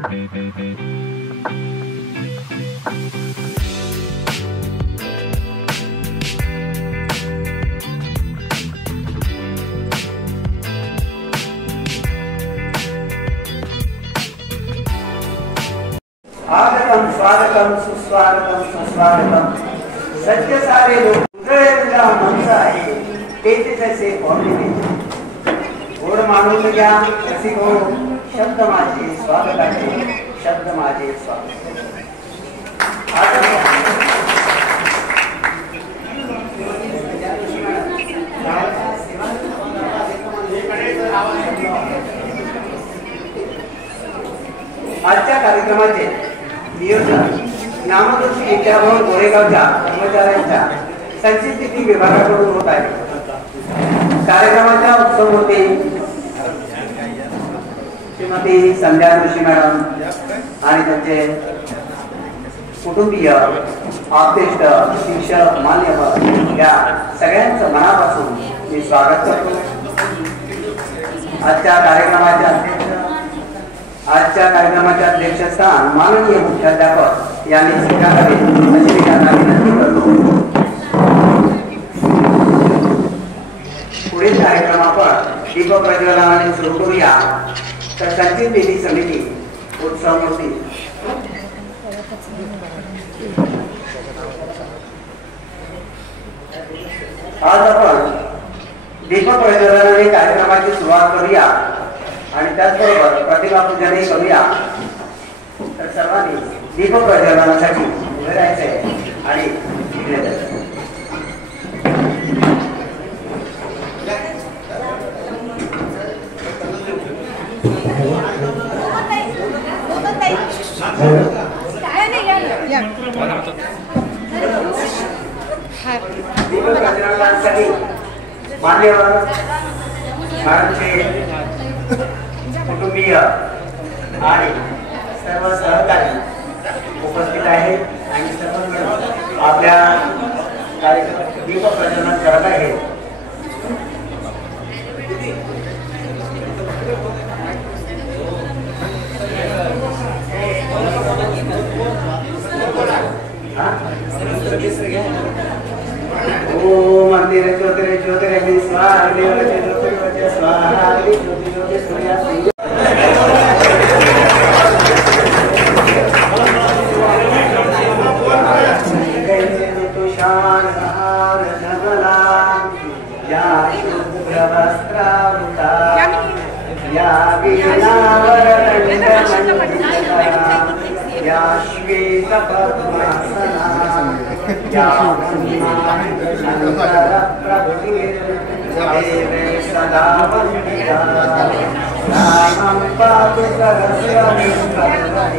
स्वागतम स्वागतम सुस्वागतम सुस्वागतम सत्य सारे लोक तुझा मनसा आहे तेच जसे पौर्णिमे गोड मानून घ्या असे हो शब्द माझे स्वागताचे शब्द माझे स्वागत आजच्या कार्यक्रमाचे नियोजन नामदोषी विद्याभवन गोरेगावच्या कर्मचाऱ्यांच्या संचित विभागाकडून होत आहे. कार्यक्रमाच्या उत्सव होते श्रीमती संध्या जोशी मॅडम आणि त्यांचे कुटुंबीय आप्तेष्ट शिक्षक मान्यवर या सगळ्यांचं मनापासून मी स्वागत करतो. आजच्या कार्यक्रमाचे अध्यक्षस्थान माननीय मुख्याध्यापक यांनी स्वीकारावे अशी मी त्यांना विनंती करतो. पुढील कार्यक्रम आपण दीपक प्रज्वलनाने सुरू करूया. तर संचित निधी समिती उत्सव मूर्ती आज आपण दीपक प्रज्वलनाने कार्यक्रमाची सुरुवात करूया आणि त्याचबरोबर प्रतिभा पूजनही करूया. तर सर्वांनी दीपक प्रज्वलनासाठी उभे राहायचे आणि इकडे जायचे. दीपक प्रज्वलनासाठी मान्यवर मॅडमचे कुटुंबीय आणि सर्व सहकारी उपस्थित आहेत आणि सर्व आपल्या कार्यक्रमात दीपक प्रज्वलन करत आहेत. ओम मंदिर ज्योतिरे ज्योतिरे स्वाहा देवते ज्योतिरे स्वाहा ज्योति ज्योति सूर्या तुषार हार नवला या शुभ्र वस्त्रावृता या वीणावर दंडमंडिता या श्वेत पद्मासना या देवे सदा वन्दिता रामं पातु सहस्रविंशतिः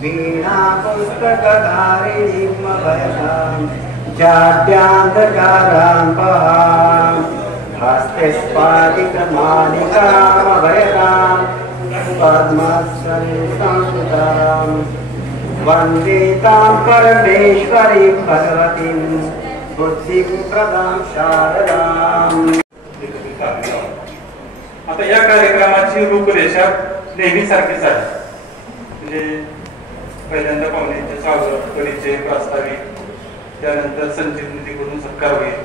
वीणा पुस्तकधारिणीं अभयतां जाड्यान्धकारां पहां हस्ते स्फाटिकमालिकामभयतां पद्मश्री संस्कृतां वन्दे तां परमेश्वरीं भगवतीं बुद्धिं प्रदां शारदाम्. आता या कार्यक्रमाची रूपरेषा नेहमीसारखीच आहे. म्हणजे पहिल्यांदा पाहुण्यांचे स्वागत, परिचय, प्रास्ताविक, त्यानंतर संचित निधीकडून सत्कार होईल,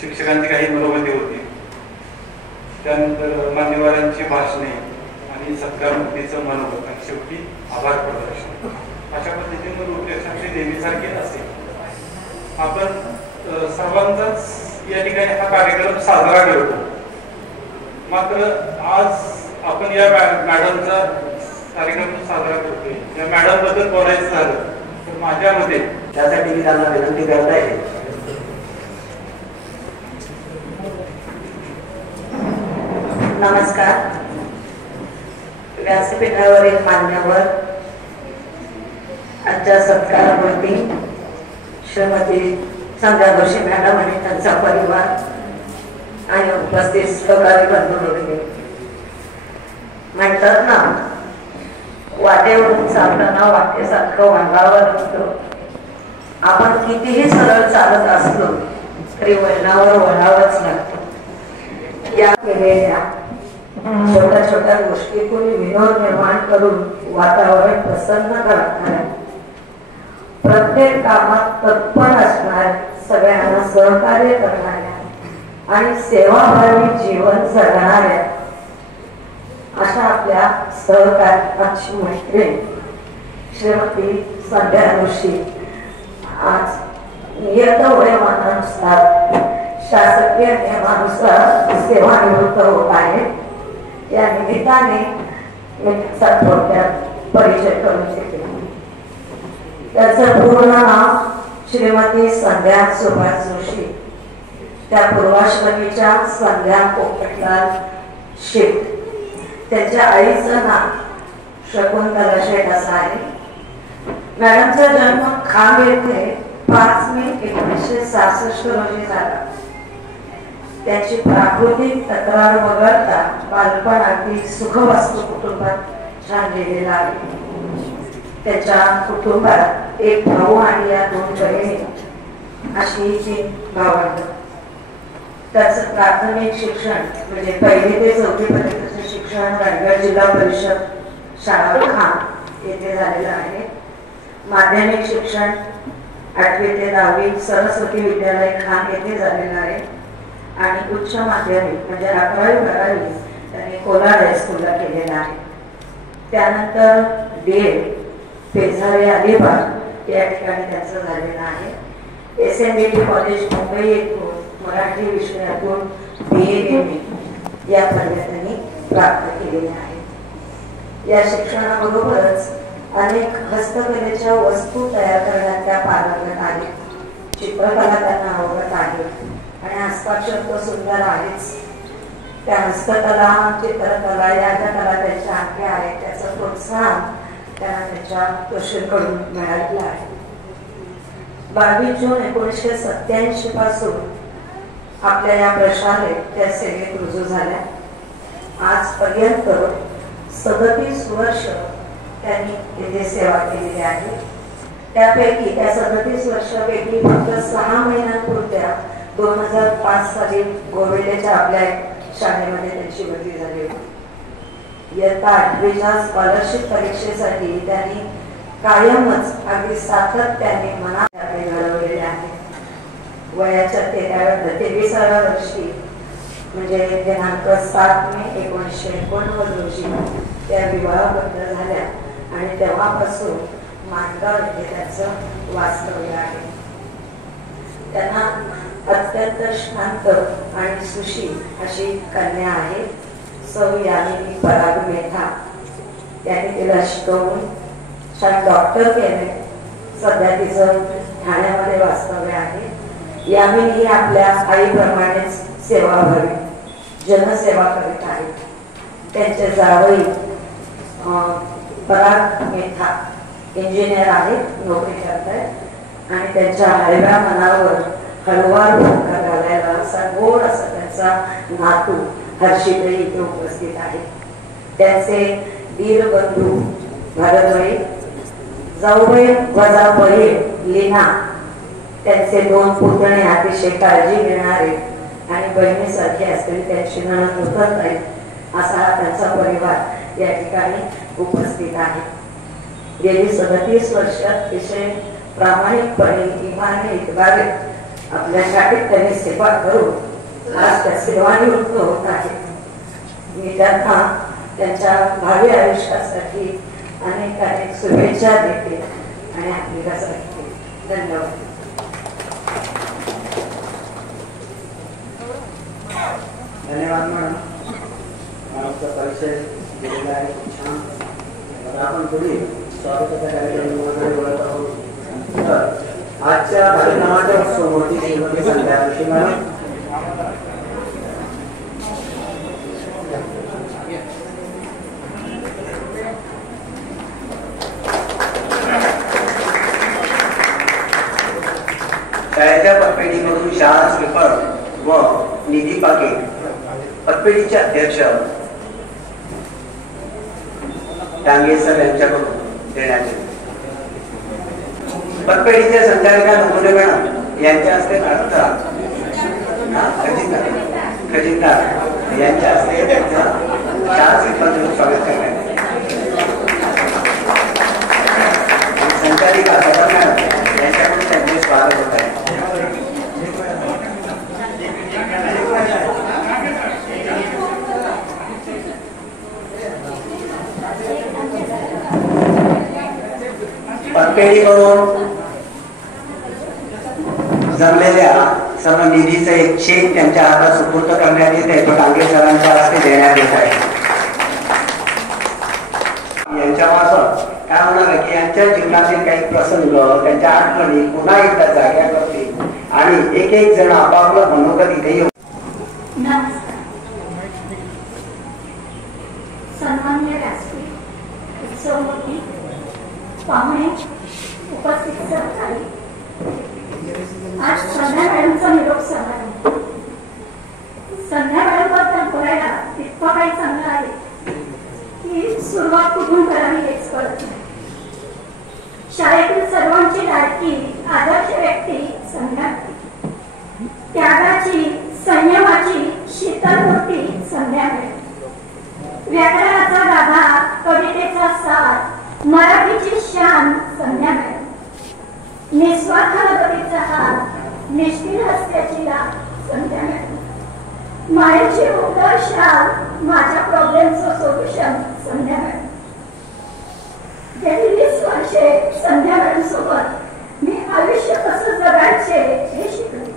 शिक्षकांची काही मनोगती होती, त्यानंतर मान्यवरांची भाषणे आणि सत्कार मुक्तीचं मनोगत आणि शेवटी आभार प्रदर्शन. अशा पद्धतीने रूपरेषा नेहमीसारखी असेल. आपण सर्वांचाच या ठिकाणी हा कार्यक्रम साजरा करतो. मात्र आज आपण या मॅडमचा कार्यक्रम साजरा करतोय. या मॅडम बद्दल बोलायचं झालं तर माझ्या मते त्यासाठी मी त्यांना विनंती करत आहे. नमस्कार. व्यासपीठावरील मान्यवर, आजच्या सत्कारावरती श्रीमती संध्या जोशी मॅडम आणि त्यांचा परिवार आणि उपस्थित सहकारी बंधू भगिनी. म्हणतात ना, वाटेवरून चालताना वाटेसारखं वागावं लागतं. आपण कितीही सरळ चालत असलो तरी वळणावर वळावंच लागतं. या केलेल्या छोट्या छोट्या गोष्टीतून विनोद निर्माण करून वातावरण प्रसन्न करणाऱ्या, प्रत्येक कामात तत्पर असणाऱ्या, सगळ्यांना सहकार्य करणाऱ्या आणि सेवाभावी जीवन जगणाऱ्या अशा आपल्या सहकार्याची मैत्रीण श्रीमती संध्या ऋषी आज नियत वयोमानानुसार शासकीय नियमानुसार सेवानिवृत्त होत आहे. या निमित्ताने थोडक्यात परिचय करून देते. त्याचं पूर्ण नाव श्रीमती संध्या सुभाष जोशी. त्या पूर्वाश्रमीच्या संध्या पोपटलाल शेठ. त्यांच्या आईचं नाव शकुंतला शेठ असं आहे. मॅडमचा जन्म खाम येथे 5 मे 1966 रोजी झाला. त्याची प्राकृतिक तक्रार वगळता बालपण अगदी सुखवस्तू कुटुंबात छान गेलेला आहे. त्याच्या कुटुंबात एक भाऊ आणि या 2 बहिणी अशी 3 भावंड. त्याचं प्राथमिक शिक्षण म्हणजे 1ली ते 4थी पर्यंतचे शिक्षण रायगड जिल्हा परिषद शाळा खान येथे झालेलं आहे. माध्यमिक शिक्षण 8वी ते 10वी सरस्वती विद्यालय खान येथे झालेलं आहे. आणि उच्च माध्यमिक म्हणजे 11वी 12वी त्यांनी कोलाड हायस्कूलला केलेलं आहे. त्यानंतर DA पेझारे अलिबाग या ठिकाणी त्यांचं झालेलं आहे. SNDT कॉलेज मुंबई येथून मराठी विषयातून BA MA या पदव्या प्राप्त केलेल्या आहेत. या शिक्षणाबरोबरच अनेक हस्तकलेच्या वस्तू तयार करण्यात त्या पारंगत आहेत. चित्रकला त्यांना आवडत आहे आणि हस्ताक्षर तर सुंदर आहेच. त्या हस्तकला चित्रकला या ज्या कला त्यांच्या हाती आहेत त्याचं प्रोत्साहन त्यांना त्यांच्या कृषीकडून मिळालेलं आहे. 22 जून 1987 पासून आपल्या या प्रशालेत त्या सेवेत रुजू झाल्या. आजपर्यंत 37 वर्ष त्यांनी येथे सेवा केलेली आहे. त्यापैकी त्या 37 वर्षापैकी फक्त 6 महिन्यांपुरत्या 2005 साली गोविंदेच्या आपल्या शाळेमध्ये त्यांची बदली झाली होती. इयत्ता 8वीच्या स्कॉलरशिप परीक्षेसाठी त्यांनी कायमच अगदी सातत्याने मनात घडवलेले आहे. वयाच्या 23व्या वर्षी म्हणजे दिनांक 7 मे 1989 रोजी त्या विवाहबद्ध झाल्या आणि तेव्हापासून माणगाव येथे त्यांचं वास्तव्य आहे. त्यांना अत्यंत शांत आणि सुशील अशी कन्या आहे. सौ यामिनी पराग मेथा. त्यांनी तिला शिकवून छान डॉक्टर केले. सध्या तिचं ठाण्यामध्ये वास्तव्य आहे. यामिनी ही आपल्या आईप्रमाणेच सेवाभावी जनसेवा करीत आहे. त्यांचे जावई पराग मेथा इंजिनियर आहेत, नोकरी करत आहेत आणि त्यांच्या हळव्या मनावर हळूवार भूमिका घालायला असा गोड असा त्यांचा नातू हर्षितही इथे उपस्थित आहे. त्यांचे दीर बंधू भरतभाई, जाऊबाई वजा बहीण लीना, त्यांचे 2 पुतणे अतिशय काळजी घेणारे आणि बहिणीसारखे असलेले त्यांची नणंद नूतनताई असा त्यांचा परिवार या ठिकाणी उपस्थित आहे. गेली 37 वर्ष अतिशय प्रामाणिकपणे इमाने इतबारे आपल्या शाळेत त्यांनी सेवा करून आज त्या सेवानिवृत्त होत आहेत. मी त्यांना त्यांच्या भावी आयुष्यासाठी अनेक अनेक शुभेच्छा देते आणि आपल्याला सांगते. धन्यवाद. धन्यवाद मॅडम. आमचा परिचय दिलेला आहे छान. आपण पुढे स्वागताचा कार्यक्रम बोलत आहोत. आजच्या कार्यक्रमाच्या समोरची श्रीमती संध्या ऋषी मॅडम. शाळेच्या पतपेढीमधून शाळा श्रीफळ व निधी पाकिट पतपेढीचे अध्यक्ष डांगे सर यांच्याकडून देण्यात येते. पतपेढीच्या संचालिका नमुने मॅडम यांच्या हस्ते खजिनदार यांच्या हस्ते शाळा शिल्पाचं स्वागत करण्यात संचालिका सदर मॅडम यांच्याकडून त्यांचे स्वागत होत आहे. पतपेढीकडून जमलेल्या सर्व निधीचं एक चेक त्यांच्या हातात सुपूर्द करण्यात येत आहे. तो डांगे सरांच्या हस्ते देण्यात येत आहे. यांच्या मार्फत काय होणार आहे की यांच्या जीवनातील काही प्रसंग त्यांच्या आठवणी पुन्हा एकदा जाग्या करतील आणि एक एक जण आपापलं मनोगत इथे येऊ. सन्मान्य व्यासपीठ उत्सवमूर्ती पाहुणे उपस्थित सहकारी, आज संध्या मॅडमचा निरोप समारंभ. संध्या मॅडम बद्दल बोलायला इतकं काही चांगलं आहे की सुरुवात कुठून करावी हेच कळत नाही. शाळेतील सर्वांची लाडकी आदर्श व्यक्ती संध्या, त्यागाची संयमाची शीतलमूर्ती संध्या मॅडम, व्याकरणाचा गाभा कवितेचा सार मराठीची शान संध्या मॅडम, निस्वार्थ मदतीचा हात निष्ठील हस्त्याची लाट संध्या मॅडम, मायेची उबदार शाल माझ्या प्रॉब्लेमचं सोल्युशन संध्या मॅडम. गेली 20 वर्षे संध्या मॅडम सोबत मी आयुष्य कसं जगायचे हे शिकले.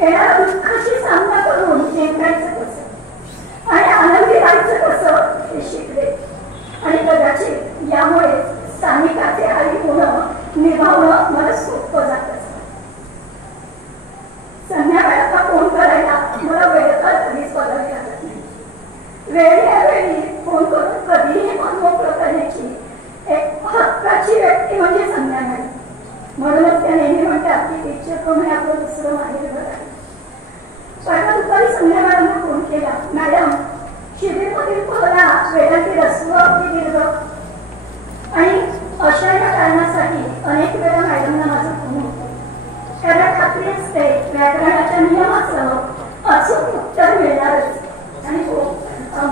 येणाऱ्या दुःखाशी सामना करून जिंकायचं कसं आणि आनंदी राहायचं कसं हे शिकले. आणि कदाचित यामुळे स्थानिकाचे आई होणं निभावणं मला सोपं जात असतं. संध्याकाळचा फोन करायला मला वेळ कधीच बदल लागत नाही. वेळोवेळी फोन करून कधीही मन मोकळं करण्याची एक हक्काची व्यक्ती म्हणजे संध्या मॅडम. म्हणूनच त्या नेहमी म्हणतात की टीचर कोण आपलं दुसरं माहेर घर आहे. परवा दुपारी संध्या मॅडमने फोन केला, मॅडम शिबिरमधील पोहला वेळाची रस्व अगदी दीर्घ आणि अशा या कारणासाठी अनेक वेळा मॅडमना माझा फोन होतो. त्याला खात्री असते व्याकरणाच्या नियमाचं अचूक उत्तर मिळणारच. आणि हो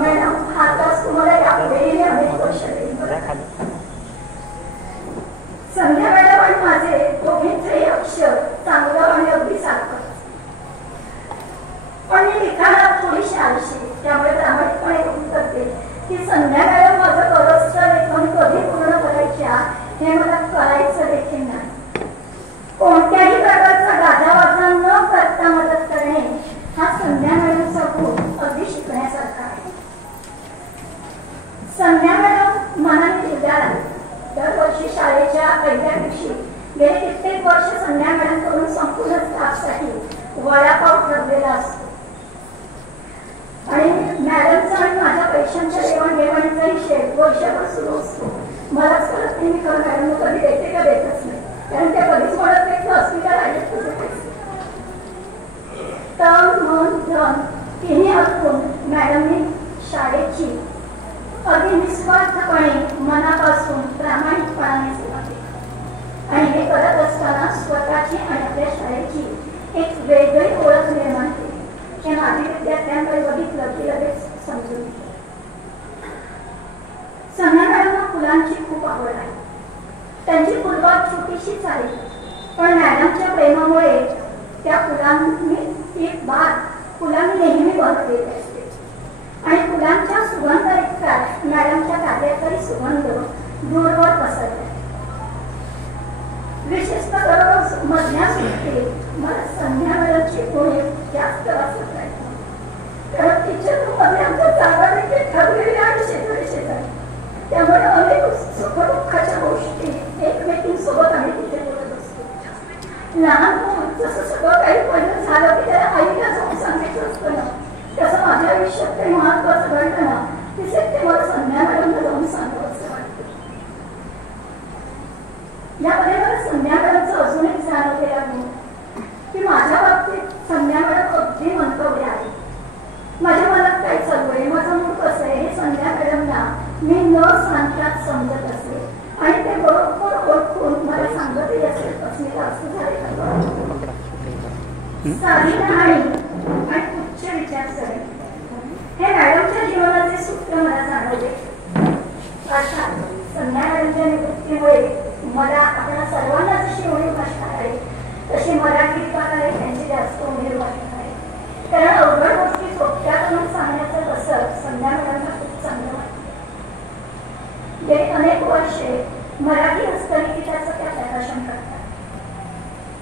मॅडम, हा तास तुम्हाला यापुढेही अनेक वर्ष देईल. संध्या मॅडम आणि माझे दोघींचेही अक्षर चांगलं आणि अगदी सारखं, पण मी लिखाणात थोडीशी आळशी, त्यामुळे प्रामाणिकपणे करते की संध्या मॅडम माझं बरंचसं लेखन कधी पूर्ण करायच्या हे मला कळायचं देखील नाही. कोणत्याही प्रकारचा गाजावाजा न करता मदत करणे हा संध्या मॅडमचा गुण अगदी शिकण्यासारखा आहे. संध्या मॅडम मनाने जिल्ह्याला दरवर्षी शाळेच्या पहिल्या दिवशी गेले कित्येक वर्ष संध्या मॅडम करून संपूर्ण स्टाफसाठी वडापाव ठरलेला असतो. आणि मॅडमचा आणि माझ्या पैशांच्या देवाणघेवाणीचा हिशेब वर्षभर सुरू असतो. मलाच कळत नाही मी खरं मॅडम कधी देते का देतच नाही, कारण त्या कधीच म्हणत नाही की हॉस्पिटल आहे तुझं पैसे. तन मन धन तिन्ही अडकून मॅडमने शाळेची अगदी निस्वार्थपणे मनापासून प्रामाणिकपणाने सेवा केली. आणि हे करत असताना स्वतःची आणि आपल्या शाळेची एक वेगळी ओळख निर्माण केली. हे माझ्या विद्यार्थ्यांकडे बघितलं की लगेच समजून घेतलं. संध्या मॅडमना फुलांची खूप आवड आहे. त्यांची फुलबाग छोटीशीच आहे, पण मॅडमच्या प्रेमामुळे त्या फुलांनी एक बाग फुलांनी नेहमी भरलेली असते. आणि फुलांच्या सुगंधाइतका मॅडमच्या कार्याचाही सुगंध दूरवर पसरला. विशेषतः दररोज मधल्या सुट्टीत मला संध्या मॅडमची गोळी जास्त वाचत नाही, कारण टीचर रूममध्ये आमच्या जागा देखील ठरलेली आणि शेजारी. त्यामुळे अनेक सुखदुःखाच्या गोष्टी एकमेकींसोबत आम्ही तिथे बोलत असतो. लहान मुल जसं सगळं काही पहिलं झालं की त्याला आईला जाऊन सांगायचं असतं ना, तसं माझ्या आयुष्यात काही महत्वाचं घडलं ना की ते मला संध्या मॅडमला जाऊन सांगावं असं वाटतं. यामध्ये मला संध्या मॅडमचं अजून एक जाणवलेला गुण की माझ्या बाबतीत संध्या मॅडम अगदी मंतव्य आहे. माझ्या मनात काय चालू आहे, माझं मूड कसं आहे हे संध्या मॅडमला मी न सांगताच समजत असते आणि ते बरोबर ओळखून मला सांगत जास्त झाले साधी कहाणी आणि उच्च विचारसरणी हे मॅडमच्या जीवनाचे सूत्र मला जाणवले. अर्थात संध्या मॅडमच्या निवृत्तीमुळे मला आपल्या सर्वांना जशी उणीव भासणार आहे तशी मराठी लिखाणारे त्यांची जास्त उणीव भासणार आहे. कारण अवघड गोष्टी सोप्या करून सांगण्याचं कसं संध्या मॅडमला खूप चांगलं वाटतं. गेली अनेक वर्षे मराठी हस्तलिखिताचं त्या प्रकाशन करतात.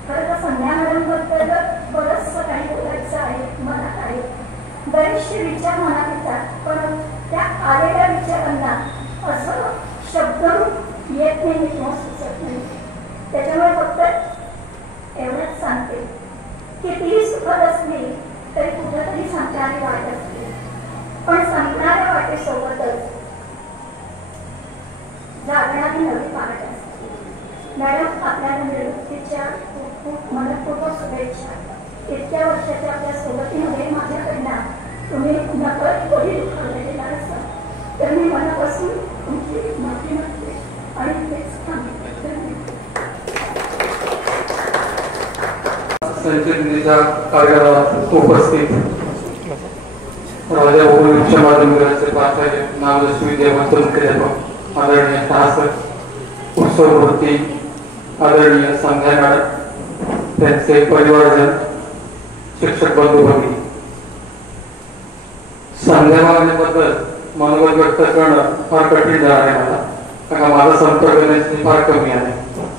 खरं तर संध्या मॅडमबद्दल बरंचसं काही बोलायचं आहे मनात आहे. बरेचसे विचार मनात येतात पण त्या आलेल्या विचारांना असं शब्दरूप येत नाही किंवा सुचत नाही. त्याच्यामुळे फक्त एवढंच सांगते की ती सुखद असली तरी कुठेतरी सांगणारी वाट असते. पण सांगणाऱ्या वाटेसोबतच जागणारी नवी पाठ असते. मॅडम आपल्या निवृत्तीच्या खूप खूप मनपूर्वक शुभेच्छा. इतक्या वर्षाच्या आपल्या सोबतीमध्ये माझ्याकडनं तुम्ही नकळत कोणी दुखावलेला असाल तर मी मनापासून तुमची माफी मागते आणि तेच थांबते. संचलनीच्या कार्यालयात उपस्थित राजा उच्च माध्यमिक प्राचार्य नामदर्शी विद्यापीठ मुख्याध्यापक आदरणीय शासक उत्सवमूर्ती आदरणीय संध्या मॅडम त्यांचे परिवारजन शिक्षक बंधू भगिनी, संध्या मॅडमबद्दल मनोगत व्यक्त करणं फार कठीण जाणार आहे मला, कारण माझा संपर्क करण्याची फार कमी आहे.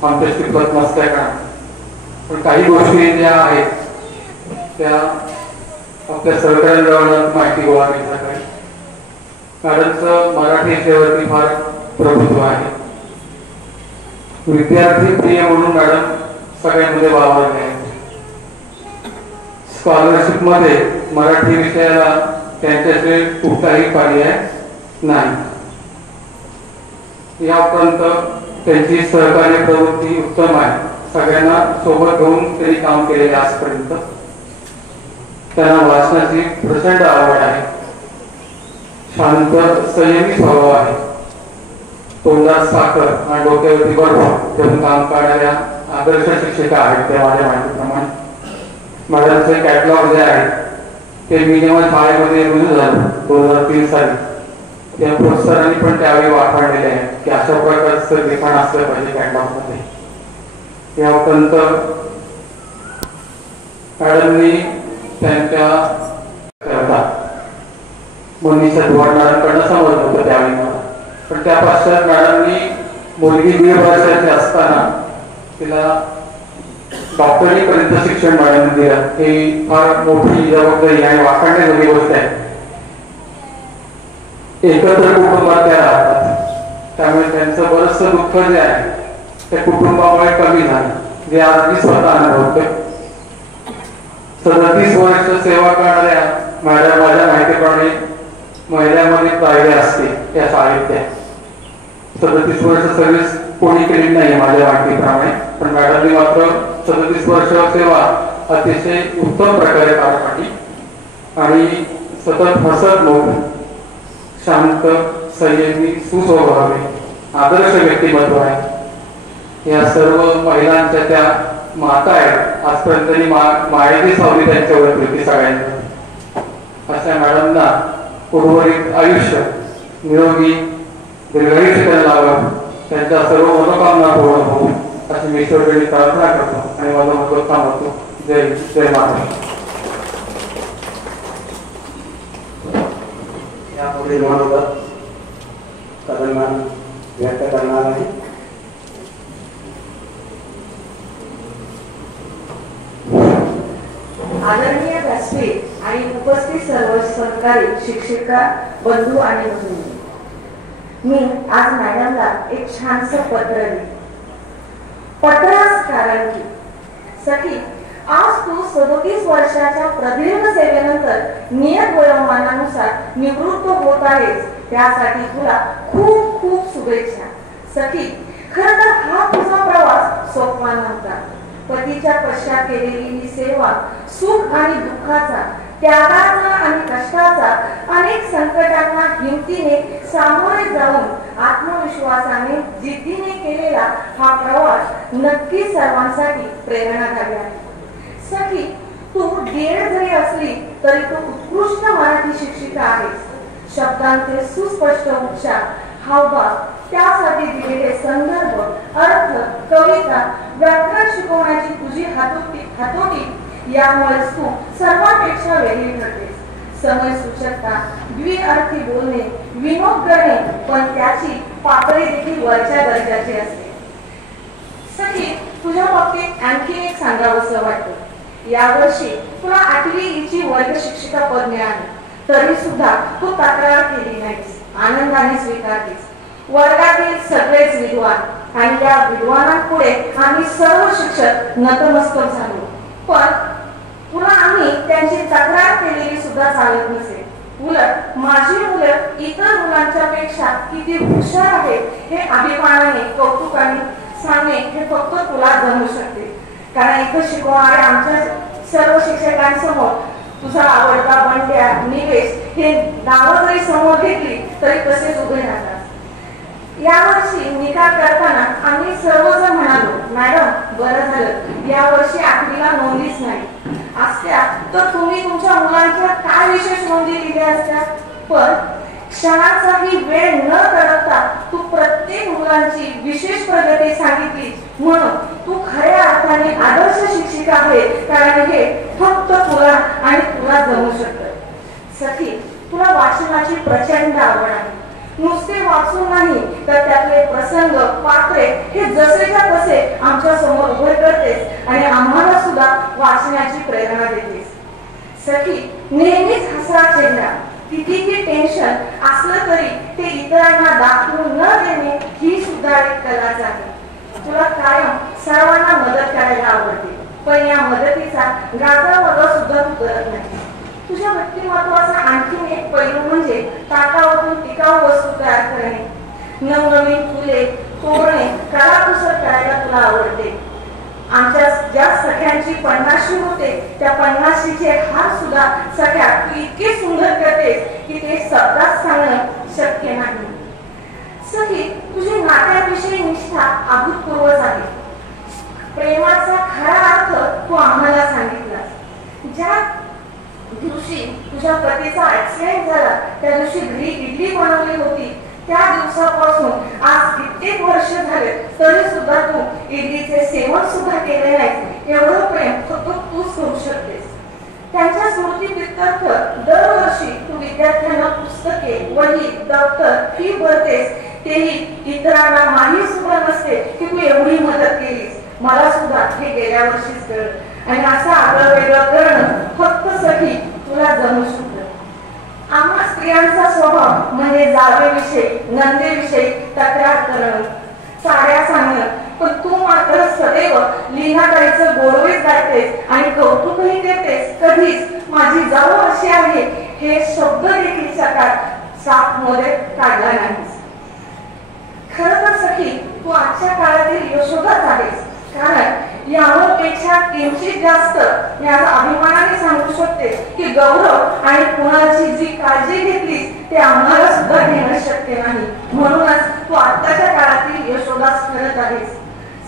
आमच्या शिकवत नसत्या का पण काही गोष्टी ज्या आहेत त्या आपल्या सहकार्यांजवळ माहिती गोळा करण्यासाठी मॅडमचं मराठी विषयावरती फार प्रभुत्व आहे. विद्यार्थी प्रिय म्हणून मॅडम सगळ्यांमध्ये वावरले आहेत. स्कॉलरशिप मध्ये मराठी विषयाला त्यांच्याशी कुठलाही पर्याय नाही. यापर्यंत त्यांची सहकार्य प्रवृत्ती उत्तम आहे. सगळ्यांना सोबत घेऊन त्यांनी काम केलेले आजपर्यंत. त्यांना वाचनाची प्रचंड आवड आहे. शांत संयमी स्वभाव आहे. तोंडात साखर आणि डोक्यावरती बर्फ ठेवून काम करणाऱ्या आदर्श शिक्षिका आहेत त्या माझ्या माहितीप्रमाणे. मॅडमचे कॅटलॉग जे आहे ते मी जेव्हा शाळेमध्ये रुजू झालो 2003 साली त्या प्रोफेसरांनी पण त्यावेळी वाखाणलेले आहे की अशा प्रकारचं लिखाण असलं पाहिजे कॅटलॉग मध्ये. यापर्यंत मॅडमनी त्यांच्या मनीषा मॅडमकडनं समजलं होतं त्यावेळी मला. पण त्या पश्चात मॅडमनी मुलगी 1.5 वर्षाची असताना तिला डॉक्टरीपर्यंत शिक्षण मॅडमने दिलं. ही फार मोठी जबाबदारी आणि वाखाणण्याजोगी गोष्ट आहे. एकत्र कुटुंबात त्या राहतात त्यामुळे त्यांचं बरंचसं दुःख जे आहे त्या कुटुंबामुळे कमी झालं, जे आज मी स्वतः अनुभवतोय. 37 वर्ष सेवा करणाऱ्या मॅडम माझ्या माहितीप्रमाणे महिन्यामध्ये पाहिजे असते या शाळेत. 37 वर्ष सर्व्हिस कोणी केली नाही माझ्या माहितीप्रमाणे, पण मॅडमनी मात्र 37 वर्ष सेवा अतिशय उत्तम प्रकारे पार पाडली आणि सतत हसतमुख शांत संयमी सुस्वभावी आदर्श व्यक्तिमत्व आहे. या सर्व महिलांच्या त्या माता आहेत. आजपर्यंत मायेची सावली त्यांच्यावर होती सगळ्यांना. अशा मॅडमना उर्वरित आयुष्य निरोगी दीर्घायुष्य त्यांना लावावं, त्यांच्या सर्व मनोकामना पूर्ण होऊ अशी मी ईश्वरचरणी प्रार्थना करतो आणि माझा मत थांबवतो. जय जय महाराज. यापुढे मनोगत कदमान व्यक्त करणार आहे. आदरणीय व्यासपीठ आणि उपस्थित सर्व सरकारी शिक्षिका बंधू आणि भगिनी, मी आज मॅडमला एक छानसं पत्र लिहिले. पत्रास कारण की सखी, आज तू 37 वर्षाच्या प्रदीर्घ सेवेनंतर नियत वयोमानानुसार निवृत्त होत आहेस. त्यासाठी तुला खूप खूप शुभेच्छा. सखी, खरं तर हा तुझा प्रवास सोपा नव्हता. पतीच्या पश्चात केलेली ही सेवा सुख आणि दुःखाचा, त्यागाचा आणि कष्टाचा, अनेक संकटांना हिमतीने सामोरे जाऊन आत्मविश्वास आत्मविश्वासाने जिद्दीने केलेला हा प्रवास नक्की सर्वांसाठी प्रेरणादायी आहे. सखी, तू डीएड जरी असली तरी तू उत्कृष्ट मराठी शिक्षिका आहेस. शब्दांचे सुस्पष्ट उच्चार, हावभाव, त्यासाठी दिलेले संदर्भ, अर्थ, कविता, व्याकरण शिकवण्याची तुझी हातोटी यामुळे तू सर्वांपेक्षा वेगळी ठरतेस. समय सूचकता, द्विअर्थी बोलणे, विनोद करणे, पण त्याची पातळी देखील वरच्या दर्जाची असते. सखी, तुझ्या बाबतीत आणखी एक सांगावंसं वाटतं. यावर्षी तुला 8वी वर्ग शिक्षिका पद मिळाले तरी सुद्धा तू तक्रार केली नाहीस, आनंदाने स्वीकारलीस. वर्गातील सगळेच विद्वान आणि या विद्वानांपुढे आम्ही सर्व शिक्षक नतमस्तक झालो, पण तुला आम्ही त्यांची तक्रार केलेली सुद्धा चालत नसेल. उलट माझी मुलं इतर मुलांच्या पेक्षा किती हुशार आहेत हे अभिमानाने कौतुकाने सांगणे हे फक्त तुला जमू शकते. कारण इथं शिकवणाऱ्या आमच्या सर्व शिक्षकांसमोर तुझा आवडता बंड्या, निवेश हे नावं जरी समोर घेतली तरी तसेच उभे राहतात. यावर्षी निकाल करताना आम्ही सर्वजण म्हणालो, मॅडम बरं झालं यावर्षी 8वीला नोंदीच नाही. असत्या तर तुम्ही तुमच्या मुलांच्या काय विशेष नोंदी दिल्या असत्या. पण क्षणाचाही वेळ न तळपता तू प्रत्येक मुलांची विशेष प्रगती सांगितली, म्हणून तू खऱ्या अर्थाने आदर्श शिक्षिका आहे. कारण हे फक्त तुला आणि तुला जमू शकतं. सखी, तुला वाचनाची प्रचंड आवड आहे. नुसते वाचून नाही तर त्यातले प्रसंग, पात्रे हे जसेच्या तसे आमच्या समोर उभे करतेस आणि आम्हाला सुद्धा वाचण्याची प्रेरणा देतेस. सखी, नेहमीच हसरा चेहरा, कितीही टेन्शन असलं तरी ते इतरांना दाखवून न देणे ही सुद्धा एक कलाच आहे. तुला कायम सर्वांना मदत करायला आवडते, पण या मदतीचा गाजावाजा सुद्धा तू करत नाही. तुझ्या व्यक्तिमत्वाचा आणखीन एक पैलू म्हणजे टाकावातून टिकाऊ वस्तू तयार करणे. नवनवीन फुले, तोरणे, कलाकुसर करायला तुला आवडते. आमच्या ज्या सख्यांची 50शी होते त्या 50शीचे हार सुद्धा सख्या तू इतके सुंदर करतेस की ते शब्दात सांगणं शक्य नाही. सखी, तुझी नात्याविषयी निष्ठा अभूतपूर्वच आहे. प्रेमाचा खरा अर्थ तू आम्हाला सांगितलास. ज्या दिवशी तुझ्या पतीचा ऍक्सिडेंट झाला त्या दिवशी घरी इडली बनवली होती, त्या दिवसापासून आज कित्येक वर्ष झाले तरी सुद्धा तू इडलीचे सेवन सुद्धा केले नाही. एवढं प्रेम फक्त तूच करू शकतेस. त्यांच्या स्मृतीप्रित्यर्थ दरवर्षी तू विद्यार्थ्यांना पुस्तके, वही, दप्तर, फी भरतेस. तेही इतरांना माहीत सुद्धा नसते की तू एवढी मदत केलीस. मला सुद्धा हे गेल्या वर्षीच कळलं. आणि असं आगळं वेगळं करणं फक्त सखी तुला जमू शकतं. आम्हा स्त्रियांचा स्वभाव म्हणजे जावेविषयी, नंदेविषयी तक्रार करणं, साड्या सांगणं, पण तू मात्र सदैव लीनाताईचं गोडवेच गायतेस आणि कौतुकही देतेस. कधीच माझी जाऊ अशी आहे हे शब्द देखील सकाळ साफ मध्ये काढला नाहीस. खरं तर सखी तू आजच्या काळातील यशोदाच आहेस. कारण यापेक्षा किंचित जास्त याचा अभिमानाने सांगू शकते की गौरव आणि कुणाची जी काळजी घेतलीस ते आम्हाला सुद्धा घेणं शक्य नाही. म्हणूनच तू आताच्या काळातील यशोदास ठरत आहेस.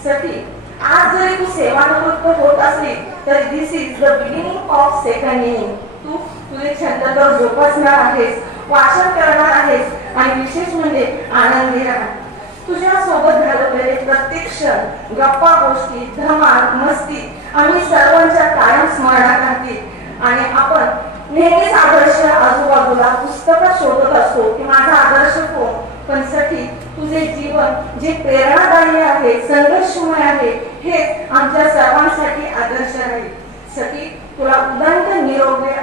सखी, आज जरी तू सेवानिवृत्त होत असली तर this is the beginning of second inning. तू तुझे छंद तर जोपासणार आहेस, वाचन करणार आहेस आणि विशेष म्हणजे आनंदी राहणार. तुझ्या सोबत घालवलेले प्रत्येक क्षण, गप्पा गोष्टी, धमाल, मस्ती आम्ही सर्वांच्या कायम स्मरणात राहतील. आणि आपण नेहमीच आदर्श आजूबाजूला पुस्तकात शोधत असतो की माझा आदर्श कोण. पण सखी, तुझे जीवन जे प्रेरणादायी आहे, संघर्षमय आहे, हे आमच्या सर्वांसाठी आदर्श आहे. सखी, तुला उदंत निरोगी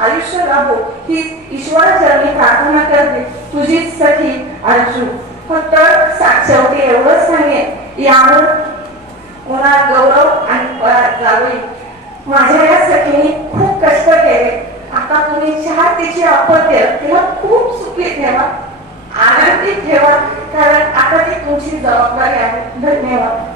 आयुष्य लाभो ही ईश्वराचरणी प्रार्थना करते. तुझीच सखी अर्जू. फक्त शेवटी एवढंच सांगेन, यावर कोणा गौरव आणि जावई माझ्या या सखीने खूप कष्ट केले. आता तुम्ही तिचे अपत्य तिला खूप सुखी ठेवा, आनंदी ठेवा, कारण आता ती तुमची जबाबदारी आहे. धन्यवाद.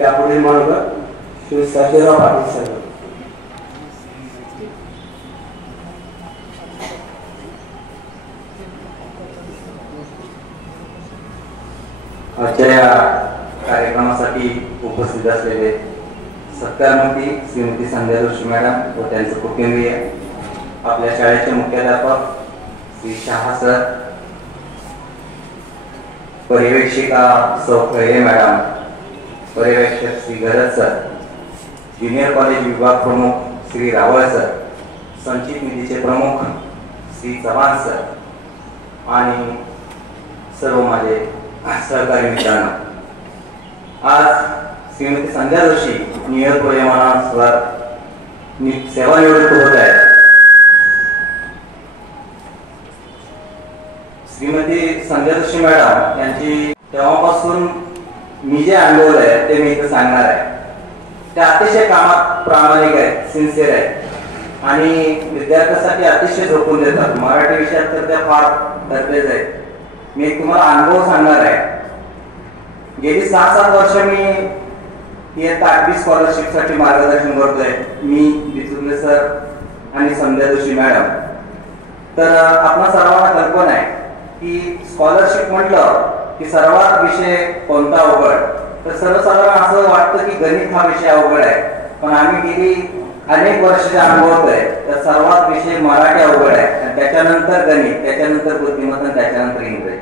यापुढे मानव श्री सर्जेराव पाटील साहेब. आजच्या या कार्यक्रमासाठी उपस्थित असलेले सत्कारमूर्ती श्रीमती संध्या जोशी मॅडम व त्यांचे कुटुंबीय, आपल्या शाळेचे मुख्याध्यापक श्री शहा सर, पर्यवेक्षिका सौ खैरे मॅडम, पर्यवेक्षक श्री गरज सर, ज्युनियर कॉलेज विभाग प्रमुख श्री रावळ सर, संचित निधीचे प्रमुख श्री चव्हाण सर आणि सर्व माझे सहकारी मित्रांनो, आज श्रीमती संध्या जोशी नियत वयोमानानुसार सेवानिवृत्त होत आहेत. श्रीमती संध्या जोशी मॅडम यांची तेव्हापासून मी जे अनुभवलंय ते मी इथं सांगणार आहे. त्या अतिशय कामात प्रामाणिक आहेत, सिन्सिअर आहेत आणि विद्यार्थ्यांसाठी अतिशय झोकून देतात. मराठी विषयात तर त्या फार तरबेज आहेत. मी एक तुम्हाला अनुभव सांगणार आहे. गेली 6-7 वर्ष मी इयत्ता 8वी स्कॉलरशिप साठी मार्गदर्शन करतोय, मी बिचुर्ले सर आणि संध्या जोशी मॅडम. तर आपणा सर्वांना कल्पना आहे की स्कॉलरशिप म्हटलं की सर्वात विषय कोणता अवघड, तर सर्वसाधारण असं वाटतं की गणित हा विषय अवघड आहे. पण आम्ही गेली अनेक वर्ष जे अनुभवतोय तर सर्वात विषय मराठी अवघड आहे, त्याच्यानंतर गणित, त्याच्यानंतर बुद्धिमत्ता, त्याच्यानंतर इंग्रजी.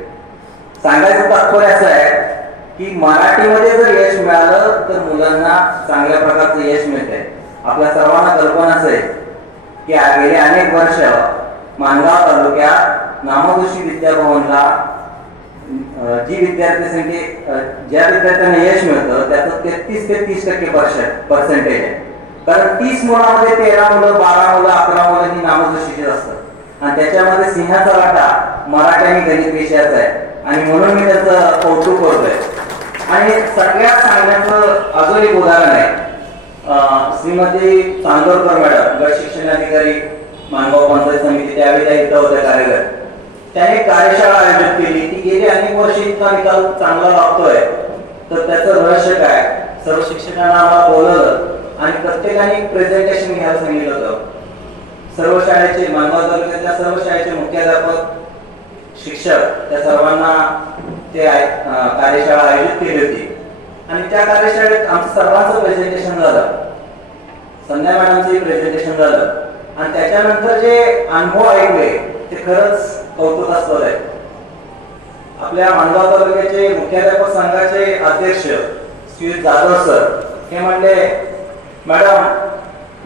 सांगायचं तात्पर्य असं आहे की मराठीमध्ये जर यश मिळालं तर मुलांना चांगल्या प्रकारचं यश मिळतंय. आपल्या सर्वांना कल्पना असेल की गेली अनेक वर्ष माणगाव तालुक्यात नामोदोशी विद्याभवनला जी ज्या विद्यार्थ्यांना यश मिळतं त्याचं 33 ते 30% पर्सेंटेज आहे. कारण 30 मुलांमध्ये 13 मुलं, 12 मुलं, 11 मुलं ही नामोदोशीचीच असतात आणि त्याच्यामध्ये सिंहाचा वाटा मराठी आणि गणित विषयाचा आहे आणि म्हणून मी त्याचं कौतुक करतोय. आणि सगळ्यात सांगण्याचं अजून एक उदाहरण आहे. श्रीमती चांदोरकर मॅडम, गट शिक्षण अधिकारी माणगाव पंचायत समिती, त्यावेळी त्या इथं होत्या कार्यरत. त्याने कार्यशाळा आयोजित केली. ती गेली अनेक वर्ष इतका निकाल चांगला लागतोय तर त्याचं रहस्य काय. सर्व शिक्षकांना आम्हाला बोलवलं आणि प्रत्येकाने प्रेझेंटेशन घ्यायला सांगितलं होतं. सर्व शाळेचे, माणगाव तालुक्यातल्या सर्व शाळेचे मुख्याध्यापक, शिक्षक, त्या सर्वांना ते कार्यशाळा आयोजित केली होती आणि त्या कार्यशाळेत आमचं सर्वांचं प्रेझेंटेशन झालं, संध्या मॅडमचंही प्रेझेंटेशन झालं आणि त्याच्यानंतर जे अनुभव ऐकले ते खरंच कौतुकास्पद आहे. आपल्या माणगाव तालुक्याचे मुख्याध्यापक संघाचे अध्यक्ष श्री जाधव सर हे म्हणले, मॅडम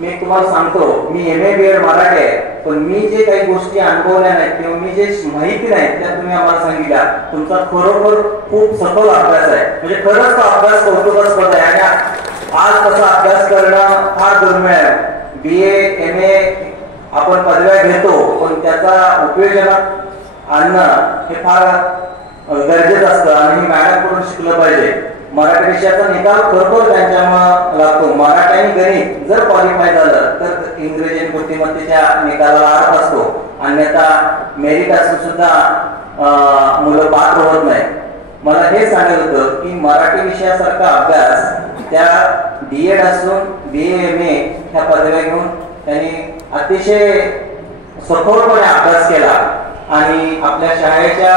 मी तुम्हाला सांगतो, मी MA BEd मराठी आहे, पण मी जे काही गोष्टी अनुभवल्या नाहीत किंवा मी जे माहिती नाही त्या तुम्ही आम्हाला सांगितल्या, तुमचा खरोखर खूप सखोल अभ्यास आहे. म्हणजे खरंच तो अभ्यास कौतुकास्पद आहे आणि आज तसा अभ्यास करणं फार दुर्मिळ आहे. BA MA आपण पदव्या घेतो पण त्याचा उपयोजनात आणणं हे फार गरजेचं असतं आणि मॅडमकडून शिकलं पाहिजे. मराठी विषयाचा निकाल खरोखर त्यांच्यामुळे लागतो. मराठी आणि गणित जर क्वालिफाय झालं तर इंग्रजी आणि बुद्धिमत्तेच्या निकालाला अर्थ असतो, अन्यथा मेरिट असून सुद्धा मुलं पात्र होत नाही. मला हे सांगायचं होतं की मराठी विषयासारखा अभ्यास त्या BEd असून BA MA ह्या पदव्या घेऊन त्यांनी अतिशय सखोलपणे अभ्यास केला आणि आपल्या शाळेच्या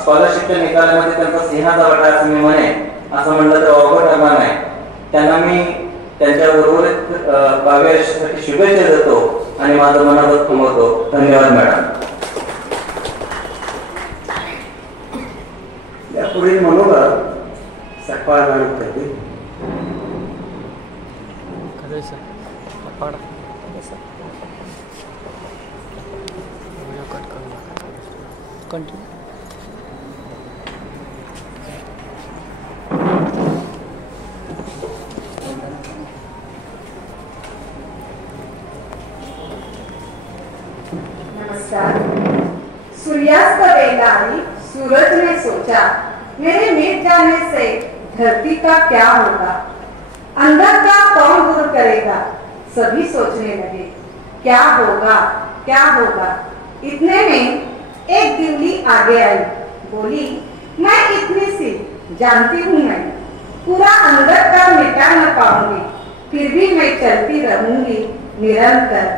स्कॉलरशिपच्या निकालामध्ये त्यांचा सिंहाचा वाटा असं मी म्हणे, असं म्हणलं तर अवघड ठरणार नाही. त्यांना मी त्यांच्या उर्वरित भावी आयुष्यासाठी शुभेच्छा देतो आणि माझं मनापासून थांबवतो. धन्यवाद मॅडम. पुढील मनोगत सकपाळ मॅडम करते. नमस्कार. सूर्यास्त वेला आई सूरज ने सोचा मेरे मिट जाने से धरती का क्या होगा, अंदर का कौन दूर करेगा. सभी सोचने लगे क्या होगा क्या होगा. इतने में एक दिवली आगे आई, बोली मैं इतनी सी जानती हूँ, मैं पूरा अंदर का मिटा न पाऊंगी, फिर भी मैं चलती रहूंगी निरंतर,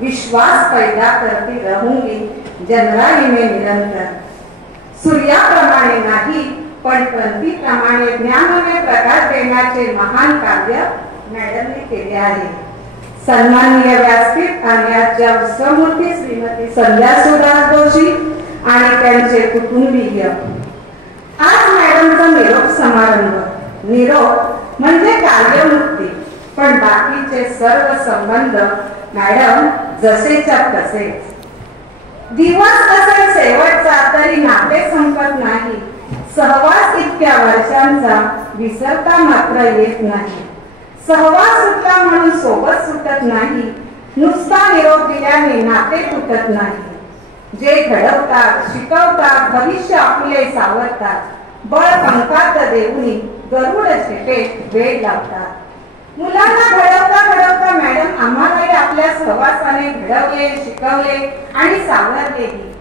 विश्वास पैदा करती रहूंगी जनराई में निरंतर. सूर्याप्रमाणे नाही पण ग्रंथीप्रमाणे ज्ञानाने प्रकाश देण्याचे महान कार्य मॅडमने केले आहे. सन्माननीय व्यासपीठ आणि आजच्या उत्सवमूर्ती श्रीमती संध्या सुदास जोशी आणि त्यांचे कुटुंबीय. आज मॅडमचा निरोप समारंभ. निरोप म्हणजे कार्यमुक्ती, पण बाकीचे सर्व संबंध मॅडम जसेच्या तसेच. दिवस असेल शेवटचा तरी नाते संपत नाही. सहवास इतक्या वर्षांचा विसरता मात्र येत नाही. सहवास सुटला म्हणून सोबत सुटत नाही. नुसता निरोप दिल्याने नाते तुटत नाही. जे घडवतात, शिकवतात, भविष्य आपले सावरतात. बळ पंखात देऊनी गरुड झेपे वेळ लावतात. मुलांना घडवता घडवता मॅडम आम्हालाही आपल्या सहवासाने घडवले, शिकवले आणि सावरलेही.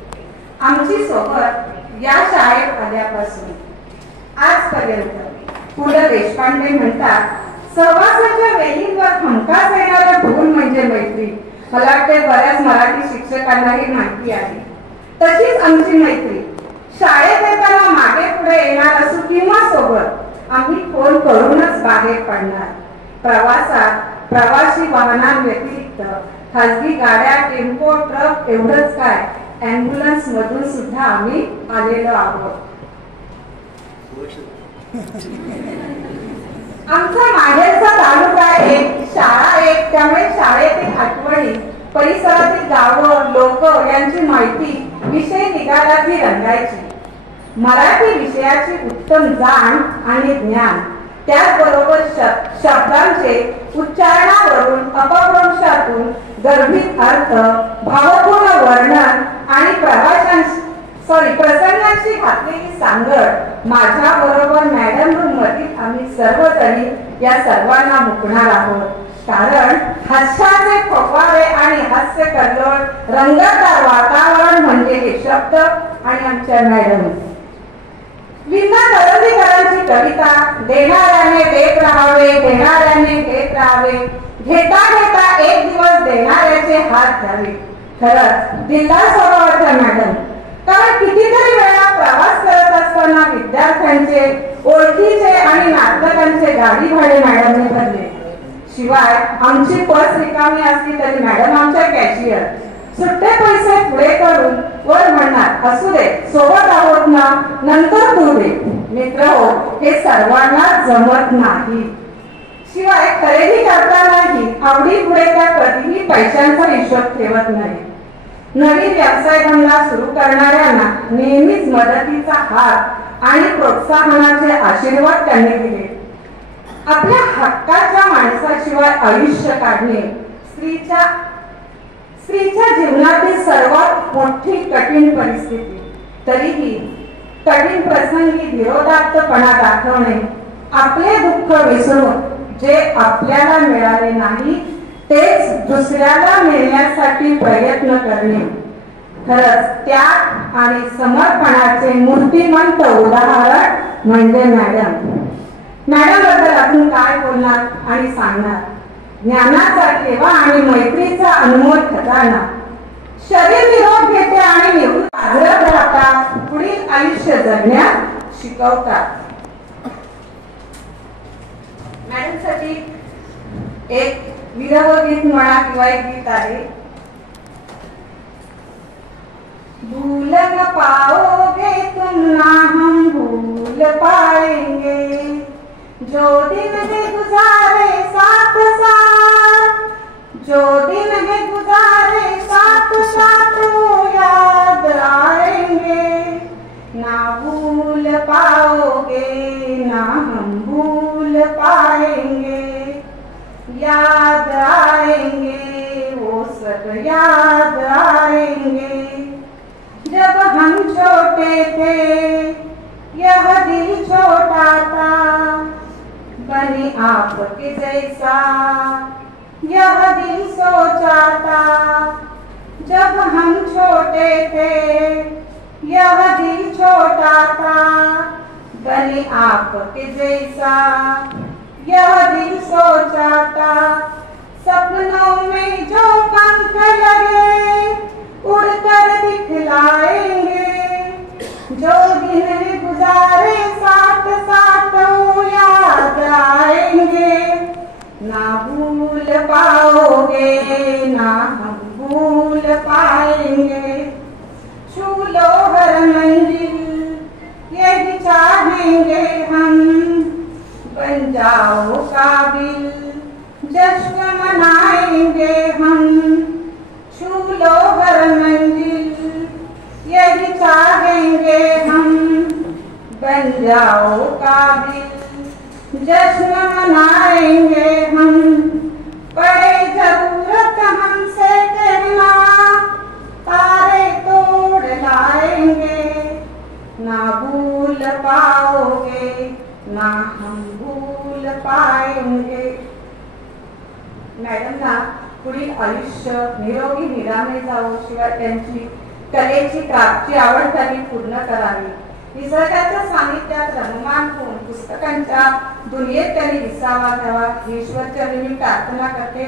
आमची सोबत या शाळेत आल्यापासून आजपर्यंत. पु ल देशपांडे म्हणतात, सहवासाच्या वेळींवर हमखास येणारा ढोल म्हणजे मैत्री. मला वाटते बऱ्याच मराठी शिक्षकांनाही माहिती आहे. तशीच आमची मैत्री. शाळेत येताना मागे पुढे येणार असू किंवा सोबत आम्ही फोन करूनच बाहेर पडणार. प्रवासात प्रवासी वाहनांव्यतिरिक्त खासगी गाड्या, टेम्पो, ट्रक एवढंच काय, ॲम्ब्युलन्स मधून सुद्धा आम्ही आलेलो आहोत. आमचा माहेरचा तालुका एक, शाळा एक, त्यामुळे शाळेतील आठवणी, परिसरातील गावं, लोक यांची माहिती विषय निघाला की रंगायची. मराठी विषयाची उत्तम जाण आणि ज्ञान, त्याचबरोबर शब्दांचे उच्चारणावरून, अपभ्रंशातून गर्भित अर्थ, भावपूर्ण वर्णन आणि प्रसंगांशी घातलेली सांगड. माझ्या बरोबर मॅडम रूम मधील आम्ही सर्वजणी या सर्वांना मुकणार आहोत. कारण हास्याचे फवारे आणि हास्य कल्लोळ रंगतदार वातावरण म्हणजे हे शब्द आणि आमच्या मॅडम. विना दरदीकरांची कविता, देणाऱ्याने देत राहावे, देणाऱ्याने घेत राहावे, घेता घेता एक दिवस देणाऱ्याचे हात धरावे. खरंच दिलदार स्वभावाच्या मॅडम. कारण कितीतरी वेळा प्रवास करत असताना विद्यार्थ्यांचे, ओळखीचे आणि नातलगांचे गाडी भाडे मॅडमने भरले. शिवाय आमची पर्स रिकामी असली तरी मॅडम आमच्या कॅशियर. सुट्टे पैसे पुढे करून वर म्हणणार, असू दे सोबत आहोत ना, नंतर तू दे. मित्र हो, हे सर्वांना जमत नाही. शिवाय खरेदी करतानाही आवडी पुढे त्या कधीही पैशांचा हिशोब ठेवत नाही. नवीन व्यवसाय धंदा सुरू करणाऱ्यांना नेहमीच मदतीचा हात आणि प्रोत्साहनाचे आशीर्वाद त्यांनी दिले. आपल्या हक्काच्या माणसाशिवाय आयुष्य काढणे स्त्रीच्या जीवनातील सर्वात मोठी कठीण परिस्थिती. तरीही कठीण प्रसंगी विरोधात्मकपणा दाखवणे, आपले दुःख विसरून जे आपल्याला मिळाले नाही तेच दुसऱ्याला मिळण्यासाठी प्रयत्न करणे. खरंच त्याग आणि समर्पणाचे मूर्तिमंत उदाहरण म्हणजे मॅडम. मॅडम बद्दल अजून काय बोलणार आणि सांगणार. ज्ञानाचा ठेवा आणि मैत्रीचा अनमोल खजाना. शरीर निरोप घेते आणि निवृत्त आग्रह राहतात, पुढील आयुष्य जगण्यास शिकवतात. मॅडम साठी एक विरह गीत म्हणा किंवा एक गीत आहे. भूल न पाओगे तुम ना हम भूल पाएंगे, जो दिन है गुजारे साथ साथ, जो दिन है गुजारे साथ साथ वो याद आएंगे. ना भूल पाओगे ना हम भूल पाएंगे, याद आएंगे वो सब याद आएंगे. जब हम छोटे थे यह दिल छोटा था, बने आपके जैसा यह दिल सोचा था. जब हम छोटे थे यह दिल छोटा था, बने आपके जैसा यह दिल सोचा था. सपनों में जो पंख लगे उड़कर दिखलाएंगे, जो दिन गुजारे सा ना भूल पाओगे ना हम भूल पाएंगे, छू लो हर मंजिल यही चाहेंगे हम, बन जाओ काबिल जश्न मनाएंगे हम, छू लो हर मंजिल यही चाहेंगे हम, बन जाओ काबिल जश्न मनाएंगे हम, पड़े जरूरत हमसे कहना तारे तोड़ लाएंगे, ना भूल पाओगे ना हम भूल पाएंगे. मॅडमना पुढील आयुष्य निरोगी निरामे जावो, शिवाय त्यांची कलेची क्राफ्टची आवड त्यांनी पूर्ण करावी. निसर्गाच्या सानिध्यात रममाण होऊन पुस्तकांच्या दुनियेत त्यांनी विसावा घ्यावा ही ईश्वरचरणी मी प्रार्थना करते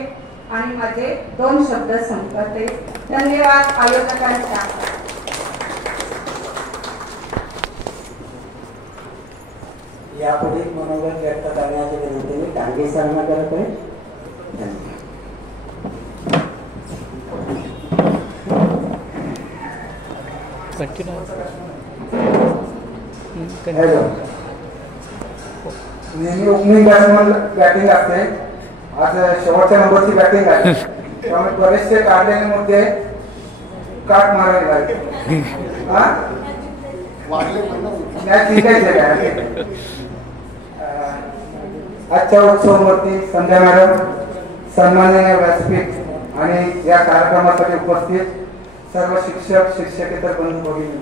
आणि माझे 2 शब्द संपवते. धन्यवाद आयोजकांच्या. यापुढे मनोगत व्यक्त करण्याच्या विनंतीने डांगे सरांना करत आहे. नेहमी ओपनिंग बॅट्समन बॅटिंग असते, आज शेवटच्या नंबरची बॅटिंग आहे, त्यामुळे बरेचसे काढलेले मुद्दे काट मारायला लागले. आजच्या उत्सवावरती संध्या मॅडम, सन्माननीय व्यासपीठ आणि या कार्यक्रमासाठी उपस्थित सर्व शिक्षक शिक्षकेतर बंधू भगिनी,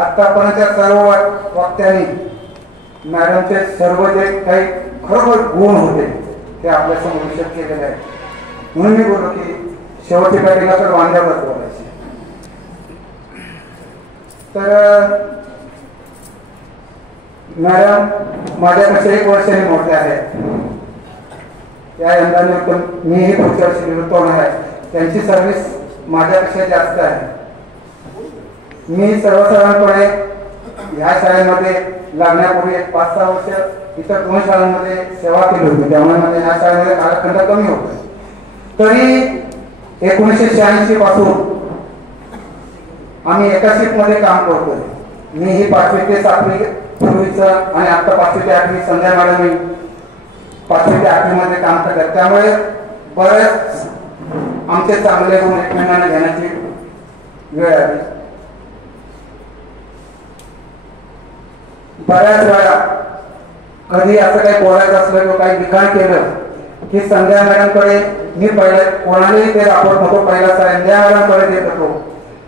आतापर्यंतच्या सर्व वक्त्यांनी मॅडमचे सर्व जे काही खरोखर गुण होते ते आपल्या समोर विशद केलेले आहे. म्हणून मी बोललो की शेवटची बॅटिंगला तर वांद्यावर बोलायची. तर मॅडम माझ्यापेक्षा 1 वर्षाने मोठे आहेत. त्या यंदाने मीही पुढच्या वर्षी निवृत्त होणार आहे. त्यांची सर्व्हिस माझ्यापेक्षा जास्त आहे. मी सर्वसाधारणपणे ह्या शाळेमध्ये लागण्यापूर्वी 5-6 वर्ष इतर 2 शाळांमध्ये सेवा केली होती, त्यामुळे माझ्या ह्या शाळेमध्ये कालखंड कमी होता. तरी 1986 पासून आम्ही एका शिफ्टमध्ये काम करतोय. मी ही 5वी ते 7वी पूर्वीचं आणि आता 5वी ते 8वी संध्या मॅडम 5वी ते 8वी मध्ये काम करतात. त्यामुळे बरेच आमचे चांगले गुण एकमेकांना घेण्याची वेळ आली. बऱ्याच वेळा कधी असं काही बोलायचं असलं किंवा काही लिखाण केलं की संध्या मॅडमकडे मी पहिले कोणालाही ते राबवत होतो, पहिला संध्या मॅडमकडे देत होतो